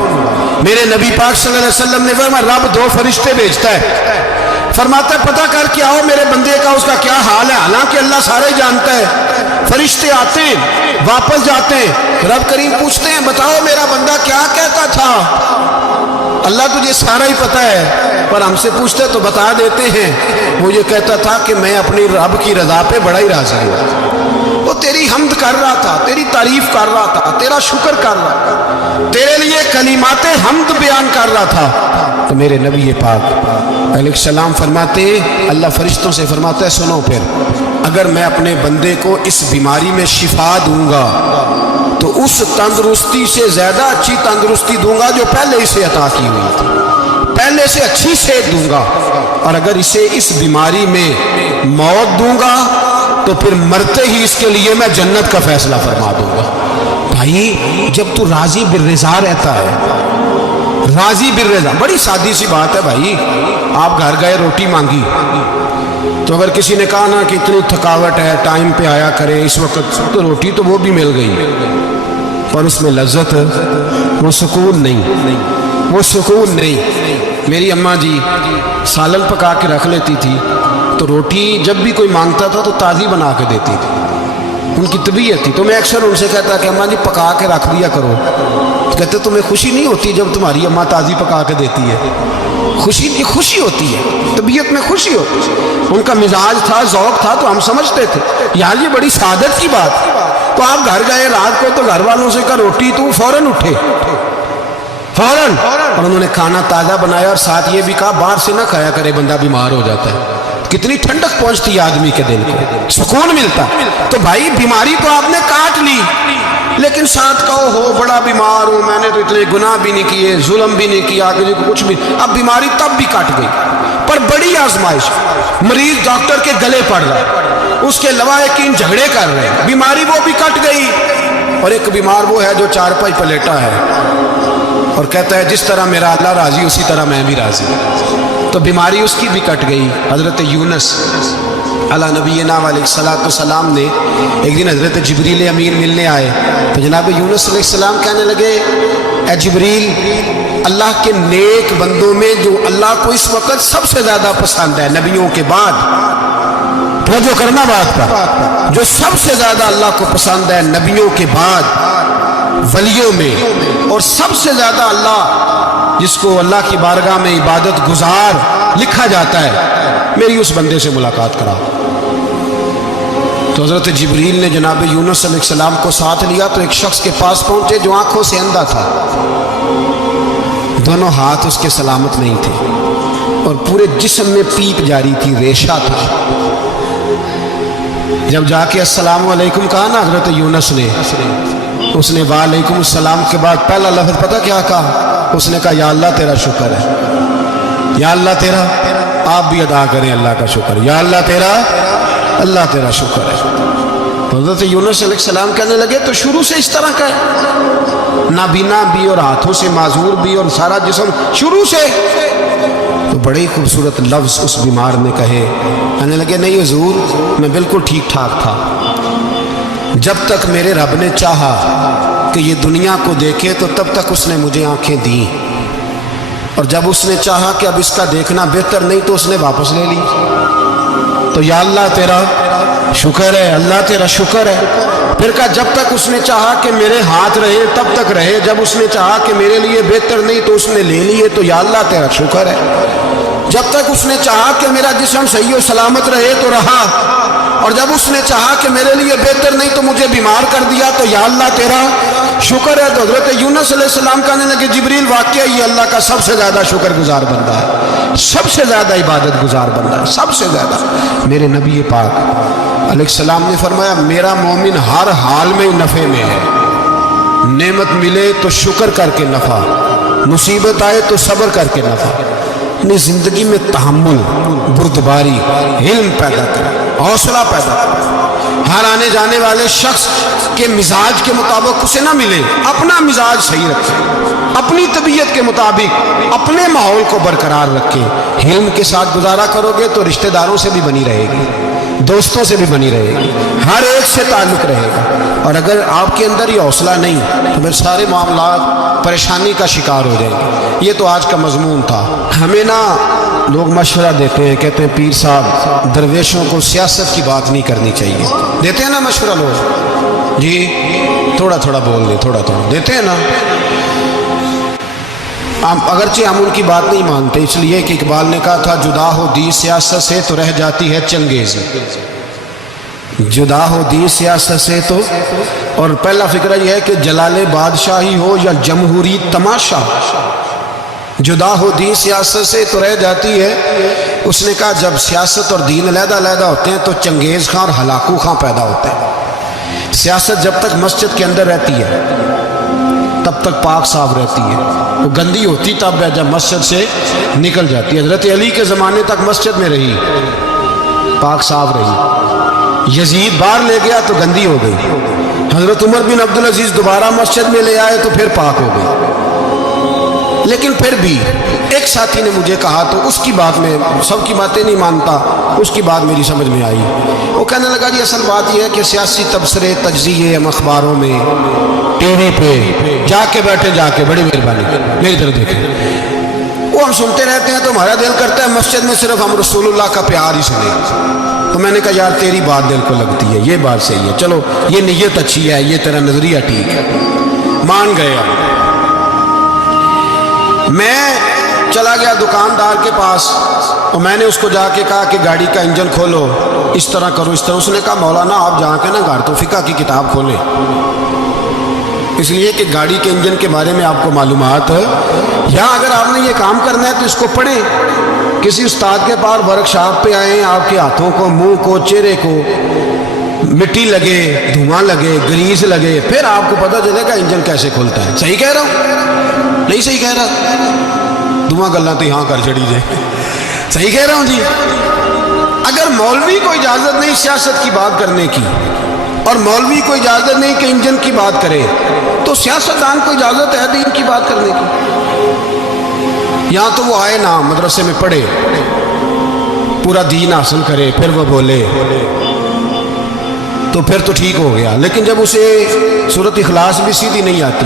میرے نبی پاک صلی اللہ علیہ وسلم نے فرمایا رب 2 فرشتے بھیجتا ہے، فرماتا ہے پتہ کر کے آؤ میرے بندے کا اس کا کیا حال ہے. حالانکہ اللہ سارے جانتا ہے. فرشتے آتے ہیں، واپس جاتے ہیں، رب کریم پوچھتے ہیں بتاؤ میرا بندہ کیا کہتا تھا؟ اللہ تجھے سارا ہی پتہ ہے، پر ہم سے پوچھتے تو بتا دیتے ہیں. وہ یہ کہتا تھا کہ میں اپنی رب کی رضا پہ بڑا ہی راضی ہوں. وہ تیری حمد کر رہا تھا، تیری تعریف کر رہا تھا، تیرا شکر کر رہا تھا، تیرے لیے کلمات حمد بیان کر رہا تھا. تو میرے نبی پاک علیہ السلام فرماتے ہیں، اللہ فرشتوں سے فرماتا ہے سنو پھر اگر میں اپنے بندے کو اس بیماری میں شفا دوں گا تو اس تندرستی سے زیادہ اچھی تندرستی دوں گا جو پہلے اسے عطا کی ہوئی تھی، پہلے سے اچھی صحت دوں گا. اور اگر اسے اس بیماری میں موت دوں گا تو پھر مرتے ہی اس کے لیے میں جنت کا فیصلہ فرما دوں گا. بھائی جب تو راضی بالرضا رہتا ہے، راضی بالرضا، بڑی سادی سی بات ہے بھائی. آپ گھر گئے روٹی مانگی تو اگر کسی نے کہا نا کہ اتنی تھکاوٹ ہے ٹائم پہ آیا کرے اس وقت، تو روٹی تو وہ بھی مل گئی پر اس میں لذت، وہ سکون نہیں، وہ سکون نہیں. میری اماں جی سالن پکا کے رکھ لیتی تھی تو روٹی جب بھی کوئی مانگتا تھا تو تازی بنا کے دیتی تھی، ان کی طبیعت تھی. تو میں اکثر ان سے کہتا کہ اماں جی پکا کے رکھ دیا کرو. کہتے تمہیں خوشی نہیں ہوتی جب تمہاری اماں تازی پکا کے دیتی ہے؟ خوشی ہوتی ہے، طبیعت میں خوشی ہوتی ہے. ان کا مزاج تھا، ذوق تھا تو ہم سمجھتے تھے یار یہ بڑی سعادت کی بات. تو آپ گھر گئے رات کو تو گھر والوں سے کہا روٹی، تو فوراً اٹھے فوراً، اور انہوں نے کھانا تازہ بنایا اور ساتھ یہ بھی کہا باہر سے نہ کھایا کرے بندہ بیمار ہو جاتا ہے. کتنی ٹھنڈک پہنچتی ہے آدمی کے دل کو، سکون ملتا. تو بھائی بیماری تو آپ نے کاٹ لی لیکن ساتھ کہو ہو بڑا بیمار ہوں، میں نے تو اتنے گناہ بھی نہیں کیے، ظلم بھی نہیں کیا، کچھ بھی. اب بیماری تب بھی کٹ گئی پر بڑی آزمائش. مریض ڈاکٹر کے گلے پڑ رہا، اس کے لواحقین جھگڑے کر رہے ہیں، بیماری وہ بھی کٹ گئی. اور ایک بیمار وہ ہے جو چارپائی پہ لیٹا ہے اور کہتا ہے جس طرح میرا اللہ راضی اسی طرح میں بھی راضی. تو بیماری اس کی بھی کٹ گئی. حضرت یونس अला नबीना अलैहिस्सलाम ने एक दिन हज़रत जिब्रील अमीन मिलने आए तो जनाब यूनुस अलैहिस्सलाम कहने लगे, ए जिब्रील, अल्लाह के नेक बंदों में जो अल्लाह को इस वक्त सबसे ज़्यादा पसंद है नबियों के बाद, तवज्जो करना बात पर, जो सबसे ज़्यादा अल्लाह को पसंद है नबियों के बाद वलियों में, और सबसे ज़्यादा अल्लाह जिसको अल्लाह की बारगाह में इबादत गुजार लिखा जाता है, मेरी उस बंदे से मुलाकात करा। तो हज़रत जिब्रील ने जनाब यूनुस अलैहिस्सलाम को साथ लिया तो एक शख्स के पास पहुंचे जो आंखों से अंधा था, दोनों हाथ उसके सलामत नहीं थे और पूरे जिस्म में पीप जारी थी, रेशा था। जब जाके अस्सलामु अलैकुम कहा ना हज़रत यूनुस ने, उसने वालेकुम सलाम के बाद पहला लफ्ज़ पता क्या कहा? उसने कहा, या अल्लाह तेरा शुक्र है, या अल्लाह तेरा, आप भी अदा करें अल्लाह का शुक्र, या अल्लाह तेरा, अल्लाह तेरा शुक्र है। तो हज़रत यूनुस अलैहिस्सलाम कहने लगे, तो शुरू से इस तरह का है, नाबीना भी और हाथों से माजूर भी और सारा जिस्म शुरू से। तो बड़े ही खूबसूरत लफ्ज़ उस बीमार ने कहे, कहने लगे, नहीं हुजूर, मैं बिल्कुल ठीक ठाक था, जब तक मेरे रब ने चाहा कि ये दुनिया को देखे तो तब तक उसने मुझे आंखें दी, और जब उसने चाहा कि अब इसका देखना बेहतर नहीं तो उसने वापस ले ली। तो या अल्लाह तेरा शुक्र है, अल्लाह तेरा शुक्र है। फिर कहा, जब तक उसने चाहा कि मेरे हाथ रहे तब तक रहे, जब उसने चाहा कि मेरे लिए बेहतर नहीं तो उसने ले लिए, तो या अल्लाह तेरा शुक्र है। जब तक उसने चाहा कि मेरा जिस्म सही और सलामत रहे तो रहा, और जब उसने चाहा कि मेरे लिए बेहतर नहीं तो मुझे बीमार कर दिया, तो या अल्लाह तेरा शुक्र है। तो हज़रत यूनुस अलैहिस्सलाम कहने लगे, जिब्रील, वाकई ये अल्लाह का सबसे ज़्यादा शुक्रगुजार बंदा है, सबसे ज़्यादा इबादत गुजार बंदा है, सबसे ज़्यादा। मेरे नबी पाक अलैहिस्सलाम ने फरमाया, मेरा मोमिन हर हाल में नफ़े में है, नेमत मिले तो शुक्र करके नफ़ा, मुसीबत आए तो सब्र करके नफ़ा। अपनी ज़िंदगी में तहम्मुल, बुर्दबारी, इल्म पैदा करें, हौसला पैदा करें। हर आने जाने वाले शख्स के मिजाज के मुताबिक उसे ना मिले, अपना मिजाज सही रखें, अपनी तबीयत के मुताबिक अपने माहौल को बरकरार रखें। इल्म के साथ गुजारा करोगे तो रिश्तेदारों से भी बनी रहेगी, दोस्तों से भी बनी रहेगी, हर एक से ताल्लुक़ रहेगा। और अगर आपके अंदर ये हौसला नहीं तो फिर सारे मामला परेशानी का शिकार हो जाएंगे। ये तो आज का मजमून था। हमें ना लोग मशवरा देते हैं, कहते हैं पीर साहब दरवेशों को सियासत की बात नहीं करनी चाहिए, देते हैं ना मशवरा लोग जी, थोड़ा थोड़ा बोल दे, थोड़ा थोड़ा देते हैं ना। अगरचे हम उनकी बात नहीं मानते, इसलिए कि इकबाल ने कहा था, जुदा हो दी सियासत से तो रह जाती है चंगेज़ी, जुदा हो दी सियासत से तो। और पहला फिक्र यह है कि जलाले बादशाही हो या जमहूरी तमाशा, जुदा हो दी सियासत से तो रह जाती है। उसने कहा, जब सियासत और दीन अलहदा होते हैं तो चंगेज़ खां और हलाकू खां पैदा होते हैं। सियासत जब तक मस्जिद के अंदर रहती है तब तक पाक साफ रहती है, वो गंदी होती तब है जब मस्जिद से निकल जाती है। हज़रत अली के ज़माने तक मस्जिद में रही, पाक साफ रही। यजीद बाहर ले गया तो गंदी हो गई। हज़रत उमर बिन अब्दुल अजीज़ दोबारा मस्जिद में ले आए तो फिर पाक हो गई। लेकिन फिर भी एक साथी ने मुझे कहा, तो उसकी बात में सबकी बातें नहीं मानता, उसकी बात मेरी समझ में आई। वो कहने लगा, जी असल बात यह है कि सियासी तबसरे तज्ज़िये हम अखबारों में, टीवी पे जाके बैठे, जाके बड़ी मेहरबानी मेरी तरफ देखें, वो हम सुनते रहते हैं तो हमारा दिल करता है मस्जिद में सिर्फ हम रसूलुल्लाह का प्यार ही सुने। तो मैंने कहा, यार तेरी बात दिल को लगती है, ये बात सही है, चलो ये नीयत अच्छी है, ये तेरा नज़रिया ठीक है, मान गए। मैं चला गया दुकानदार के पास और मैंने उसको जाके कहा कि गाड़ी का इंजन खोलो, इस तरह करो, इस तरह। उसने कहा, मौलाना आप जाके ना घर तो फ़िक़्ह की किताब खोलें, इसलिए कि गाड़ी के इंजन के बारे में आपको मालूमात है। या अगर आपने ये काम करना है तो इसको पढ़ें, किसी उस्ताद के पास वर्कशॉप पे आए, आपके हाथों को, मुंह को, चेहरे को मिट्टी लगे, धुआं लगे, ग्रीस लगे, फिर आपको पता चलेगा इंजन कैसे खुलता है। सही कह रहा हूँ नहीं सही कह रहा? धुआं गल्ला तो यहाँ कर छड़ी जे, सही कह रहा हूँ जी। अगर मौलवी को इजाज़त नहीं सियासत की बात करने की और मौलवी को इजाज़त नहीं कि इंजन की बात करे, तो सियासतदान को इजाज़त है दीन की बात करने की। यहाँ तो वो आए ना, मदरसे में पढ़े, पूरा दीन हासिल करे, फिर वो बोले तो फिर तो ठीक हो गया। लेकिन जब उसे सूरत इखलास भी सीधी नहीं आती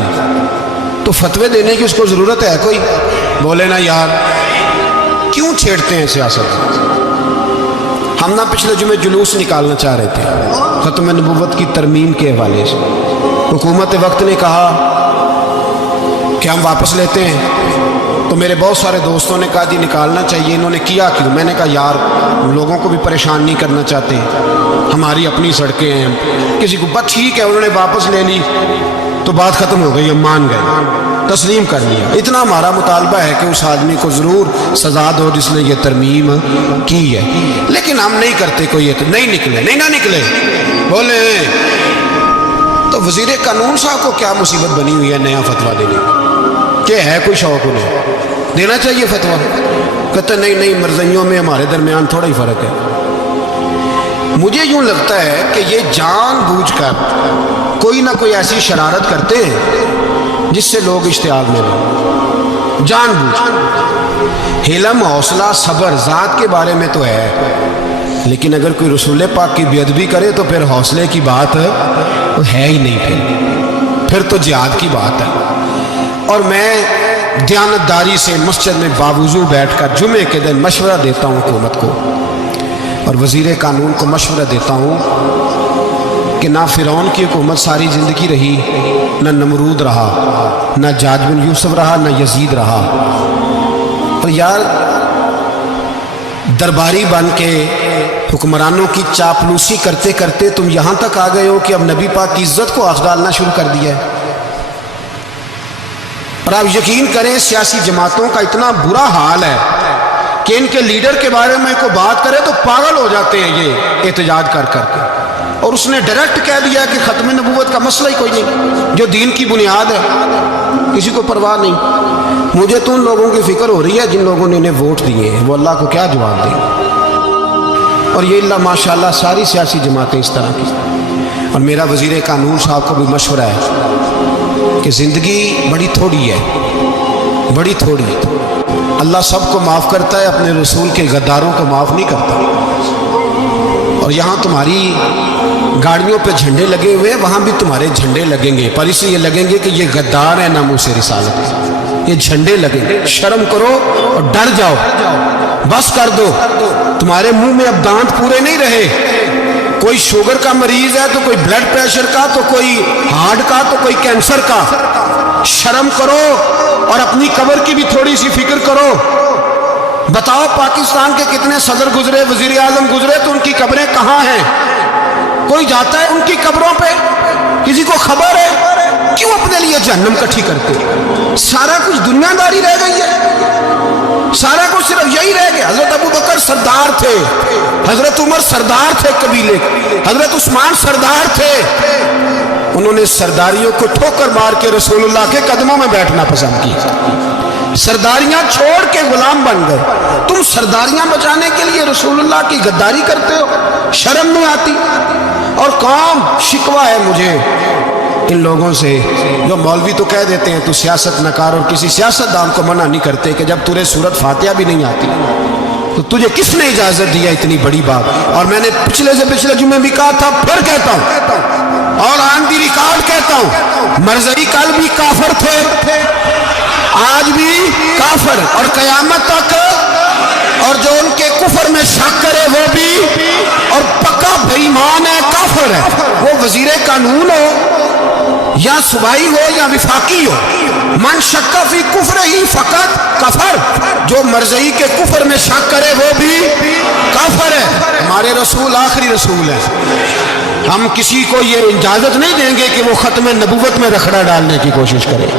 तो फतवे देने की उसको ज़रूरत है कोई? बोले ना यार, क्यों छेड़ते हैं सियासत? हम ना पिछले जुमे जुलूस निकालना चाह रहे थे ख़त्म नबुव्वत की तरमीम के हवाले से। हुकूमत वक्त ने कहा कि हम वापस लेते हैं, तो मेरे बहुत सारे दोस्तों ने कहा जी निकालना चाहिए। इन्होंने किया क्यों? मैंने कहा यार लोगों को भी परेशान नहीं करना चाहते, हमारी अपनी सड़कें हैं, किसी को बस ठीक है, उन्होंने वापस ले ली तो बात ख़त्म हो गई, हम मान गए, तस्लीम कर लिया। इतना हमारा मुतालबा है कि उस आदमी को ज़रूर सज़ा दो जिसने ये तरमीम की है, लेकिन हम नहीं करते कोई ये, तो नहीं निकले, नहीं ना निकले, बोले तो वज़ीर कानून साहब को क्या मुसीबत बनी हुई है नया फतवा देने की? क्या है कोई शौक उन्हें देना चाहिए फतवा? कहते नहीं नहीं, मर्ज़ियों में हमारे दरमियान थोड़ा ही फ़र्क है। मुझे यूँ लगता है कि ये जानबूझकर कोई ना कोई ऐसी शरारत करते हैं जिससे लोग इश्तियाल में रहें, जानबूझ। हिलम, हौसला, सब्र ज़ात के बारे में तो है, लेकिन अगर कोई रसूल पाक की बेअदबी करे तो फिर हौसले की बात तो है ही नहीं, फिर तो जिहाद की बात है। और मैं दयानतदारी से मस्जिद में बावजू बैठकर जुमे के दिन मशवरा देता हूँ हुकूमत को और वज़ीर कानून को मशवरा देता हूँ कि ना फ़िरौन की हुकूमत सारी ज़िंदगी रही, ना नमरूद रहा, ना जाज बिन यूसुफ रहा, ना यजीद रहा। और यार दरबारी बन के हुक्मरानों की चापलूसी करते करते तुम यहाँ तक आ गए हो कि अब नबी पाक की इज़्ज़त को आग डालना शुरू कर दिया है। और आप यकीन करें सियासी जमातों का इतना बुरा हाल है कि इनके लीडर के बारे में कोई बात करे तो पागल हो जाते हैं ये एहतजाज कर करके। और उसने डायरेक्ट कह दिया कि ख़त्म नबूवत का मसला ही कोई नहीं, जो दीन की बुनियाद है, किसी को परवाह नहीं। मुझे तो उन लोगों की फ़िक्र हो रही है जिन लोगों ने इन्हें वोट दिए हैं, वो अल्लाह को क्या जवाब दें। और ये अल्लाह माशाल्लाह सारी सियासी जमातें इस तरह की। और मेरा वज़ीर कानून साहब को भी मशवरा है कि ज़िंदगी बड़ी थोड़ी है, बड़ी थोड़ी। अल्लाह सबको माफ़ करता है, अपने रसूल के गद्दारों को माफ़ नहीं करता। और यहाँ तुम्हारी गाड़ियों पे झंडे लगे हुए हैं, वहाँ भी तुम्हारे झंडे लगेंगे, पर इसलिए लगेंगे कि ये गद्दार है नामूस रिसालत, ये झंडे लगेंगे। शर्म करो और डर जाओ, बस कर दो। तुम्हारे मुंह में अब दांत पूरे नहीं रहे। कोई शुगर का मरीज है तो कोई ब्लड प्रेशर का, तो कोई हार्ट का, तो कोई कैंसर का। शर्म करो और अपनी कब्र की भी थोड़ी सी फिक्र करो। बताओ पाकिस्तान के कितने सदर गुजरे, वजीर आजम गुजरे, तो उनकी कब्रें कहाँ हैं? कोई जाता है उनकी कब्रों पे? किसी को खबर है? क्यों अपने लिए जहन्नम इकट्ठी करते? सारा कुछ दुनियादारी रह गई है, सारा कुछ सिर्फ यही रह गया। हजरत अबू बकर सरदार थे, हजरत उमर सरदार थे कबीले, हजरत उस्मान सरदार थे। उन्होंने सरदारियों को ठोकर मार के रसूलुल्लाह के कदमों में बैठना पसंद की, सरदारियां छोड़ के गुलाम बन गए। तुम सरदारियां बचाने के लिए रसूलुल्लाह की गद्दारी करते हो, शर्म नहीं आती? और कौम शिकवा है मुझे इन लोगों से जो मौलवी तो कह देते हैं तू सियासत न कर, और किसी सियासतदान को मना नहीं करते कि जब तुझे सूरत फातिहा भी नहीं आती तो तुझे किसने इजाजत दिया इतनी बड़ी बात? और मैंने पिछले से पिछले जुम्मे भी कहा था, फिर कहता हूं और ऑन दी रिकॉर्ड कहता हूं, मरज़ई कल भी काफिर थे, आज भी काफिर और कयामत तक। और जो उनके कुफर में शक करे वो भी, और पक्का बेईमान है, काफिर है। वो वजीर कानून हो या सूबाई हो या विफाकी हो, मन शक्का फी कुफर ही फकत कफर। जो मरज़ई के कुफर में शक करे वो भी काफिर है। हमारे रसूल आखिरी रसूल है, हम किसी को ये इजाजत नहीं देंगे कि वो खत्म नबूवत में रखड़ा डालने की कोशिश करे।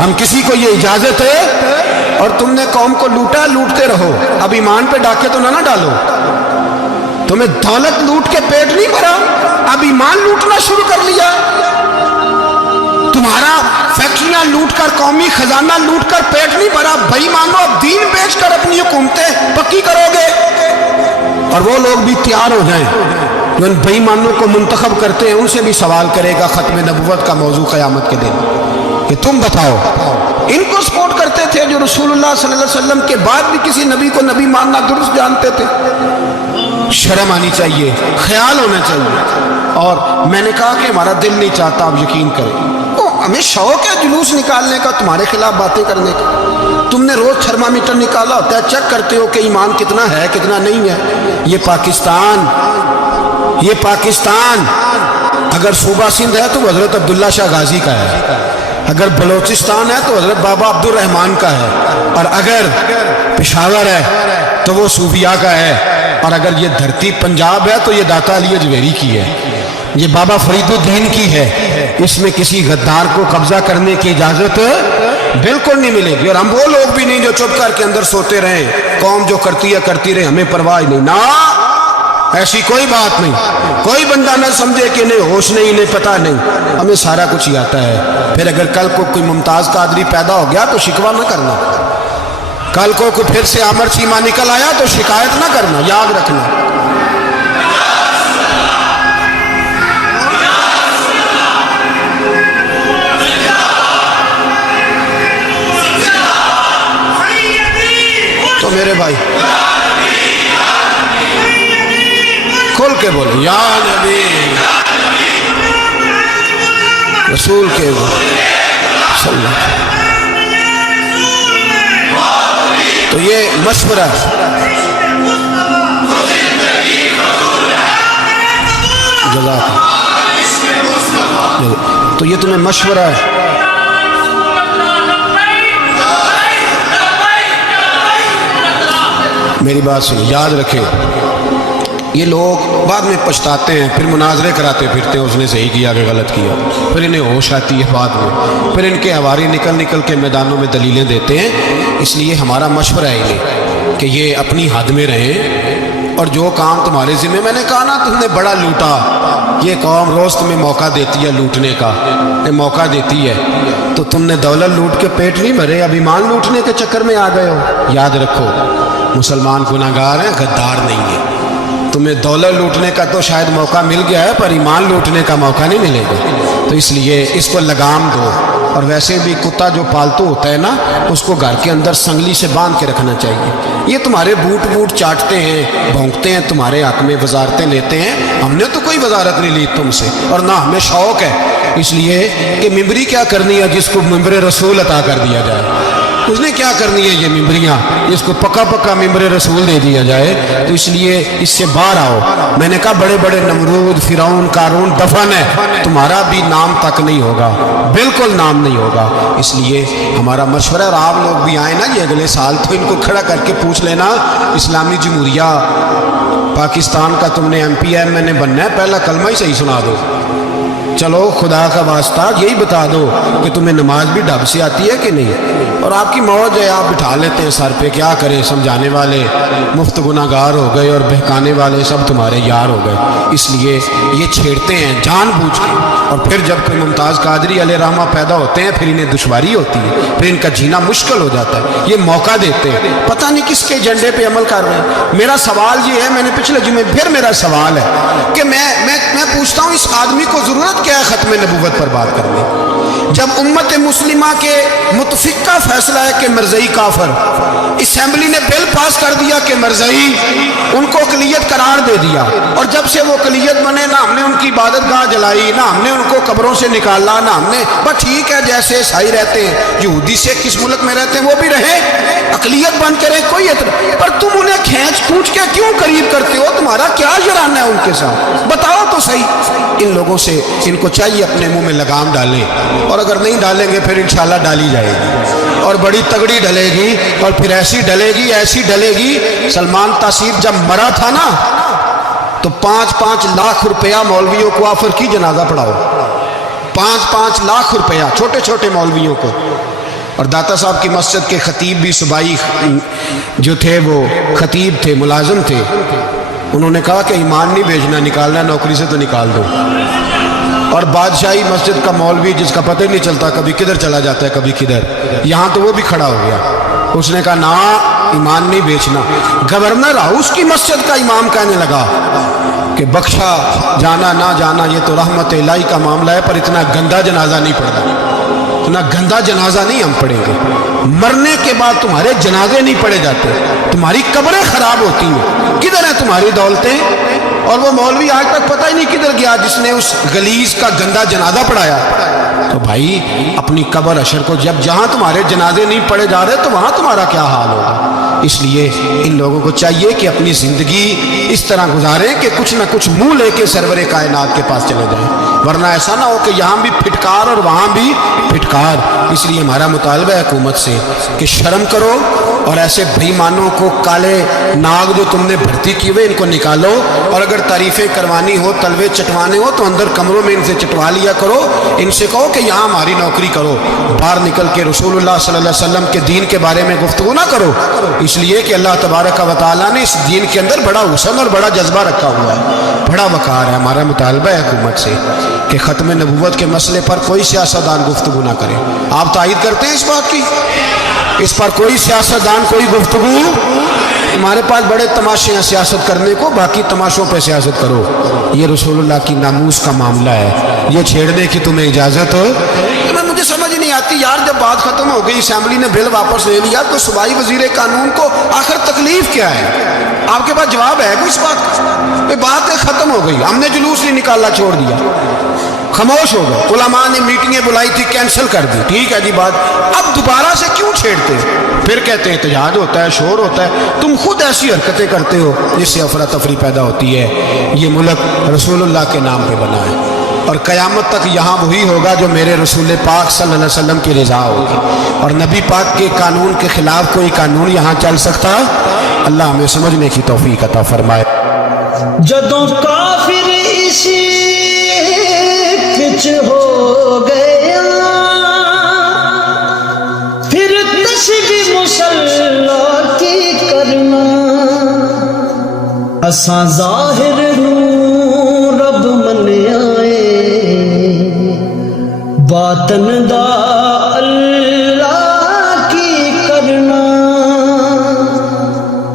हम किसी को ये इजाजत है। और तुमने कौम को लूटा, लूटते रहो, अब ईमान पे डाके तो ना डालो। तुम्हें दौलत लूट के पेट नहीं भरा, अब ईमान लूटना शुरू कर लिया। तुम्हारा फैक्ट्रियां लूटकर, कौमी खजाना लूटकर पेट नहीं भरा, भाई मानो अब दीन बेचकर अपनी हुकूमतें पक्की करोगे। और वो लोग भी तैयार हो जाएं जो इन बेईमानों को मुंतखब करते हैं, उनसे भी सवाल करेगा खत्म नबूवत का मौजू क़यामत के दिन कि तुम बताओ इनको सपोर्ट करते थे जो रसूलुल्लाह सल्लल्लाहु अलैहि वसल्लम के बाद भी किसी नबी को नबी मानना दुरुस्त जानते थे। शर्म आनी चाहिए, ख्याल होना चाहिए। और मैंने कहा कि हमारा दिल नहीं चाहता, आप यकीन करें। तो हमें शौक है जुलूस निकालने का, तुम्हारे खिलाफ बातें करने का। तुमने रोज थर्मामीटर निकाला होता है, चेक करते हो कि ईमान कितना है कितना नहीं है। ये पाकिस्तान अगर सूबा सिंध है तो हजरत अब्दुल्ला शाह गाजी का है, अगर बलोचिस्तान है तो हजरत बाबा अब्दुल रहमान का है, और अगर पेशावर है तो वो सूफिया का है, और अगर ये धरती पंजाब है तो ये दाता अली अजमेरी की है, ये बाबा फरीदुद्दीन की है। इसमें किसी गद्दार को कब्जा करने की इजाजत बिल्कुल नहीं मिलेगी। और हम वो लोग भी नहीं जो चुप करके अंदर सोते रहे, कौम जो करती है करती रहे, हमें परवाह नहीं। ना, ऐसी कोई बात नहीं। कोई बंदा ना समझे कि नहीं होश नहीं, नहीं पता नहीं, हमें सारा कुछ ही आता है। फिर अगर कल को कोई मुमताज कादरी पैदा हो गया तो शिकवा ना करना, कल को कोई फिर से आमर चीमा निकल आया तो शिकायत ना करना, याद रखना। तो मेरे भाई खोल के बोले या नबी रसूल के तो ये मशवरा जज़ाक, तो ये तुम्हें मशवरा है। मेरी बात सुनो, याद रखे, ये लोग बाद में पछताते हैं, फिर मुनाजरे कराते फिरते हैं, उसने सही किया कि गलत किया, फिर इन्हें होश आती है बाद में, फिर इनके हवारी निकल निकल के मैदानों में दलीलें देते हैं। इसलिए हमारा मशवरा है इन्हें कि ये अपनी हद में रहें, और जो काम तुम्हारे ज़िम्मे, मैंने कहा ना तुमने बड़ा लूटा, ये कौम रोज़ तुम्हें मौका देती है लूटने का, ये मौका देती है, तो तुमने दौलत लूट के पेट नहीं भरे, अब ईमान लूटने के चक्कर में आ गए हो। याद रखो, मुसलमान गुनाहगार हैं, गद्दार नहीं है। तुम्हें दौलत लूटने का तो शायद मौका मिल गया है, पर ईमान लूटने का मौका नहीं मिलेगा। तो इसलिए इसको लगाम दो। और वैसे भी कुत्ता जो पालतू होता है ना, उसको घर के अंदर संगली से बांध के रखना चाहिए। ये तुम्हारे बूट बूट चाटते हैं, भौंकते हैं, तुम्हारे हक में वजारतें लेते हैं। हमने तो कोई वजारत नहीं ली तुमसे, और ना हमें शौक है इसलिए कि मिंबरी क्या करनी है जिसको मिंबर रसूल अता कर दिया जाए। उसने क्या करनी है ये मिंबरियाँ, इसको पक्का पक्का मिंबर रसूल दे दिया जाए। तो इसलिए इससे बाहर आओ। मैंने कहा बड़े बड़े नमरूद, फिरौन, कारून दफन है, तुम्हारा भी नाम तक नहीं होगा, बिल्कुल नाम नहीं होगा। इसलिए हमारा मशवरा, और आप लोग भी आए ना ये अगले साल, तो इनको खड़ा करके पूछ लेना, इस्लामी जमहूरिया पाकिस्तान का तुमने MPM बनना है, पहला कलमा ही सही सुना दो। चलो खुदा का वास्ता यही बता दो कि तुम्हें नमाज भी ढब से आती है कि नहीं। और आपकी मौज है, आप बिठा लेते हैं सर पे, क्या करें, समझाने वाले मुफ्त गुनाहगार हो गए और बहकाने वाले सब तुम्हारे यार हो गए। इसलिए ये छेड़ते हैं जानबूझ के, और फिर जब कोई मुमताज़ कादरी अलैहिर्रहमा पैदा होते हैं, फिर इन्हें दुश्वारी होती है, फिर इनका जीना मुश्किल हो जाता है। ये मौका देते हैं, पता नहीं किसके एजेंडे पे अमल कर रहे हैं। मेरा सवाल ये है, मैंने पिछले जुमे फिर मेरा सवाल है कि मैं पूछता हूँ, इस आदमी को ज़रूरत क्या है ख़त्म नबूवत पर बात करने, जब उम्मत मुस्लिमा के मुतफिक का फैसला है कि मरज़ई काफर, असेंबली ने बिल पास कर दिया कि मरज़ई, उनको अक़लियत करार दे दिया, और जब से वो अक़लियत बने ना हमने उनकी इबादत गाह जलाई, ना हमने उनको कब्रों से निकाला, ना हमने, बस ठीक है जैसे ईसाई रहते हैं, यहूदी से किस मुल्क में रहते हैं वो भी रहे, अक़लियत बन के रहे, कोई पर तुम उन्हें खींच पूछ के क्यों करीब करते हो? तुम्हारा क्या जराना है उनके साथ, बताओ तो सही। इन लोगों से इनको चाहिए अपने मुंह में लगाम डालें, और अगर नहीं डालेंगे फिर इंशाल्लाह डाली जाएगी, और बड़ी तगड़ी डलेगी, और फिर ऐसी डलेगी ऐसी डलेगी। सलमान तासीर जब मरा था ना, तो 5-5 लाख रुपया मौलवियों को ऑफर की जनाजा पढ़ाओ, 5-5 लाख रुपया छोटे छोटे मौलवियों को। और दाता साहब की मस्जिद के खतीब भी सुबाई जो थे वो खतीब थे, मुलाजिम थे, उन्होंने कहा कि ईमान नहीं भेजना, निकालना नौकरी से तो निकाल दो। और बादशाही मस्जिद का मौलवी जिसका पता ही नहीं चलता, कभी किधर चला जाता है कभी किधर, यहाँ तो वो भी खड़ा हो गया, उसने कहा ना ईमान नहीं बेचना। गवर्नर हाउस की मस्जिद का इमाम कहने लगा कि बख्शा जाना ना जाना ये तो रहमत इलाही का मामला है, पर इतना गंदा जनाजा नहीं पड़ता। ना गंदा जनाजा नहीं हम पढ़ेंगे। मरने के बाद तुम्हारे जनाजे नहीं पढ़े जाते, तुम्हारी कब्रें खराब होती हैं। किधर है तुम्हारी दौलतें? और वो मौलवी आज तक पता ही नहीं किधर गया जिसने उस गलीज का गंदा जनाजा पढ़ाया। तो भाई अपनी कब्र अशर को, जब जहां तुम्हारे जनाजे नहीं पढ़े जा रहे तो वहां तुम्हारा क्या हाल होगा। इसलिए इन लोगों को चाहिए कि अपनी जिंदगी इस तरह गुजारें कि कुछ ना कुछ मुंह लेके सरवरे कायनात के पास चले जाएं, वरना ऐसा ना हो कि यहाँ भी फिटकार और वहाँ भी फिटकार। इसलिए हमारा मुतालबा है हुकूमत से कि शर्म करो और ऐसे बेईमानों को, काले नाग जो तुमने भर्ती किए हुए, इनको निकालो। और अगर तारीफें करवानी हो, तलवे चटवाने हो, तो अंदर कमरों में इनसे चटवा लिया करो। इनसे कहो कि यहाँ हमारी नौकरी करो, बाहर निकल के रसूलुल्लाह सल्लल्लाहु अलैहि वसल्लम के दीन के बारे में गुफ्तगू ना करो। इसलिए कि अल्लाह तबारक व तआला ने इस दीन के अंदर बड़ा हुस्न और बड़ा जज्बा रखा हुआ है, बड़ा वकार है। हमारा मुतालबा है हुकूमत से कि ख़त्म नबूवत के मसले पर कोई सियासतदान गुफ्तगू ना करे। आप तायद करते हैं इस बात की? इस पर कोई सियासतदान, कोई गुफ्तगू? हमारे पास बड़े तमाशे हैं सियासत करने को, बाकी तमाशों पे सियासत करो। ये रसूलुल्लाह की नामूस का मामला है, ये छेड़ने की तुम्हें इजाज़त हो? मुझे समझ नहीं आती यार, जब बात खत्म हो गई, असेंबली ने बिल वापस ले लिया, तो सूबाई वजीर कानून को आखिर तकलीफ क्या है? आपके पास जवाब है कोई इस बात का? बात खत्म हो गई, हमने जुलूस नहीं निकाला, छोड़ दिया, खामोश हो गए। उलमा ने मीटिंगें बुलाई थी, कैंसिल कर दी, ठीक है जी बात। अब दोबारा से क्यों छेड़ते? फिर कहते हैं एहतजाज होता है, शोर होता है। तुम खुद ऐसी हरकतें करते हो जिससे अफरा तफरी पैदा होती है। ये मुल्क रसूलुल्लाह के नाम पे बना है और क़यामत तक यहाँ वही होगा जो मेरे रसूल पाक सल्लल्लाहु अलैहि वसल्लम की रज़ा होगी। और नबी पाक के कानून के खिलाफ कोई कानून यहाँ चल सकता? अल्लाह हमें समझने की तौफीक अता फरमाए। जदों काफिर इश्क हो गया, फिर तशबीह मुसल्ला की करना, असां ज़ाहिर रूह रब मन्या बातन दा अल्लाह की करना,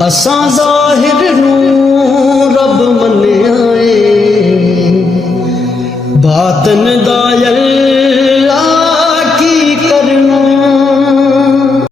असां ज़ाहिर नूं रब मन्या बातन दा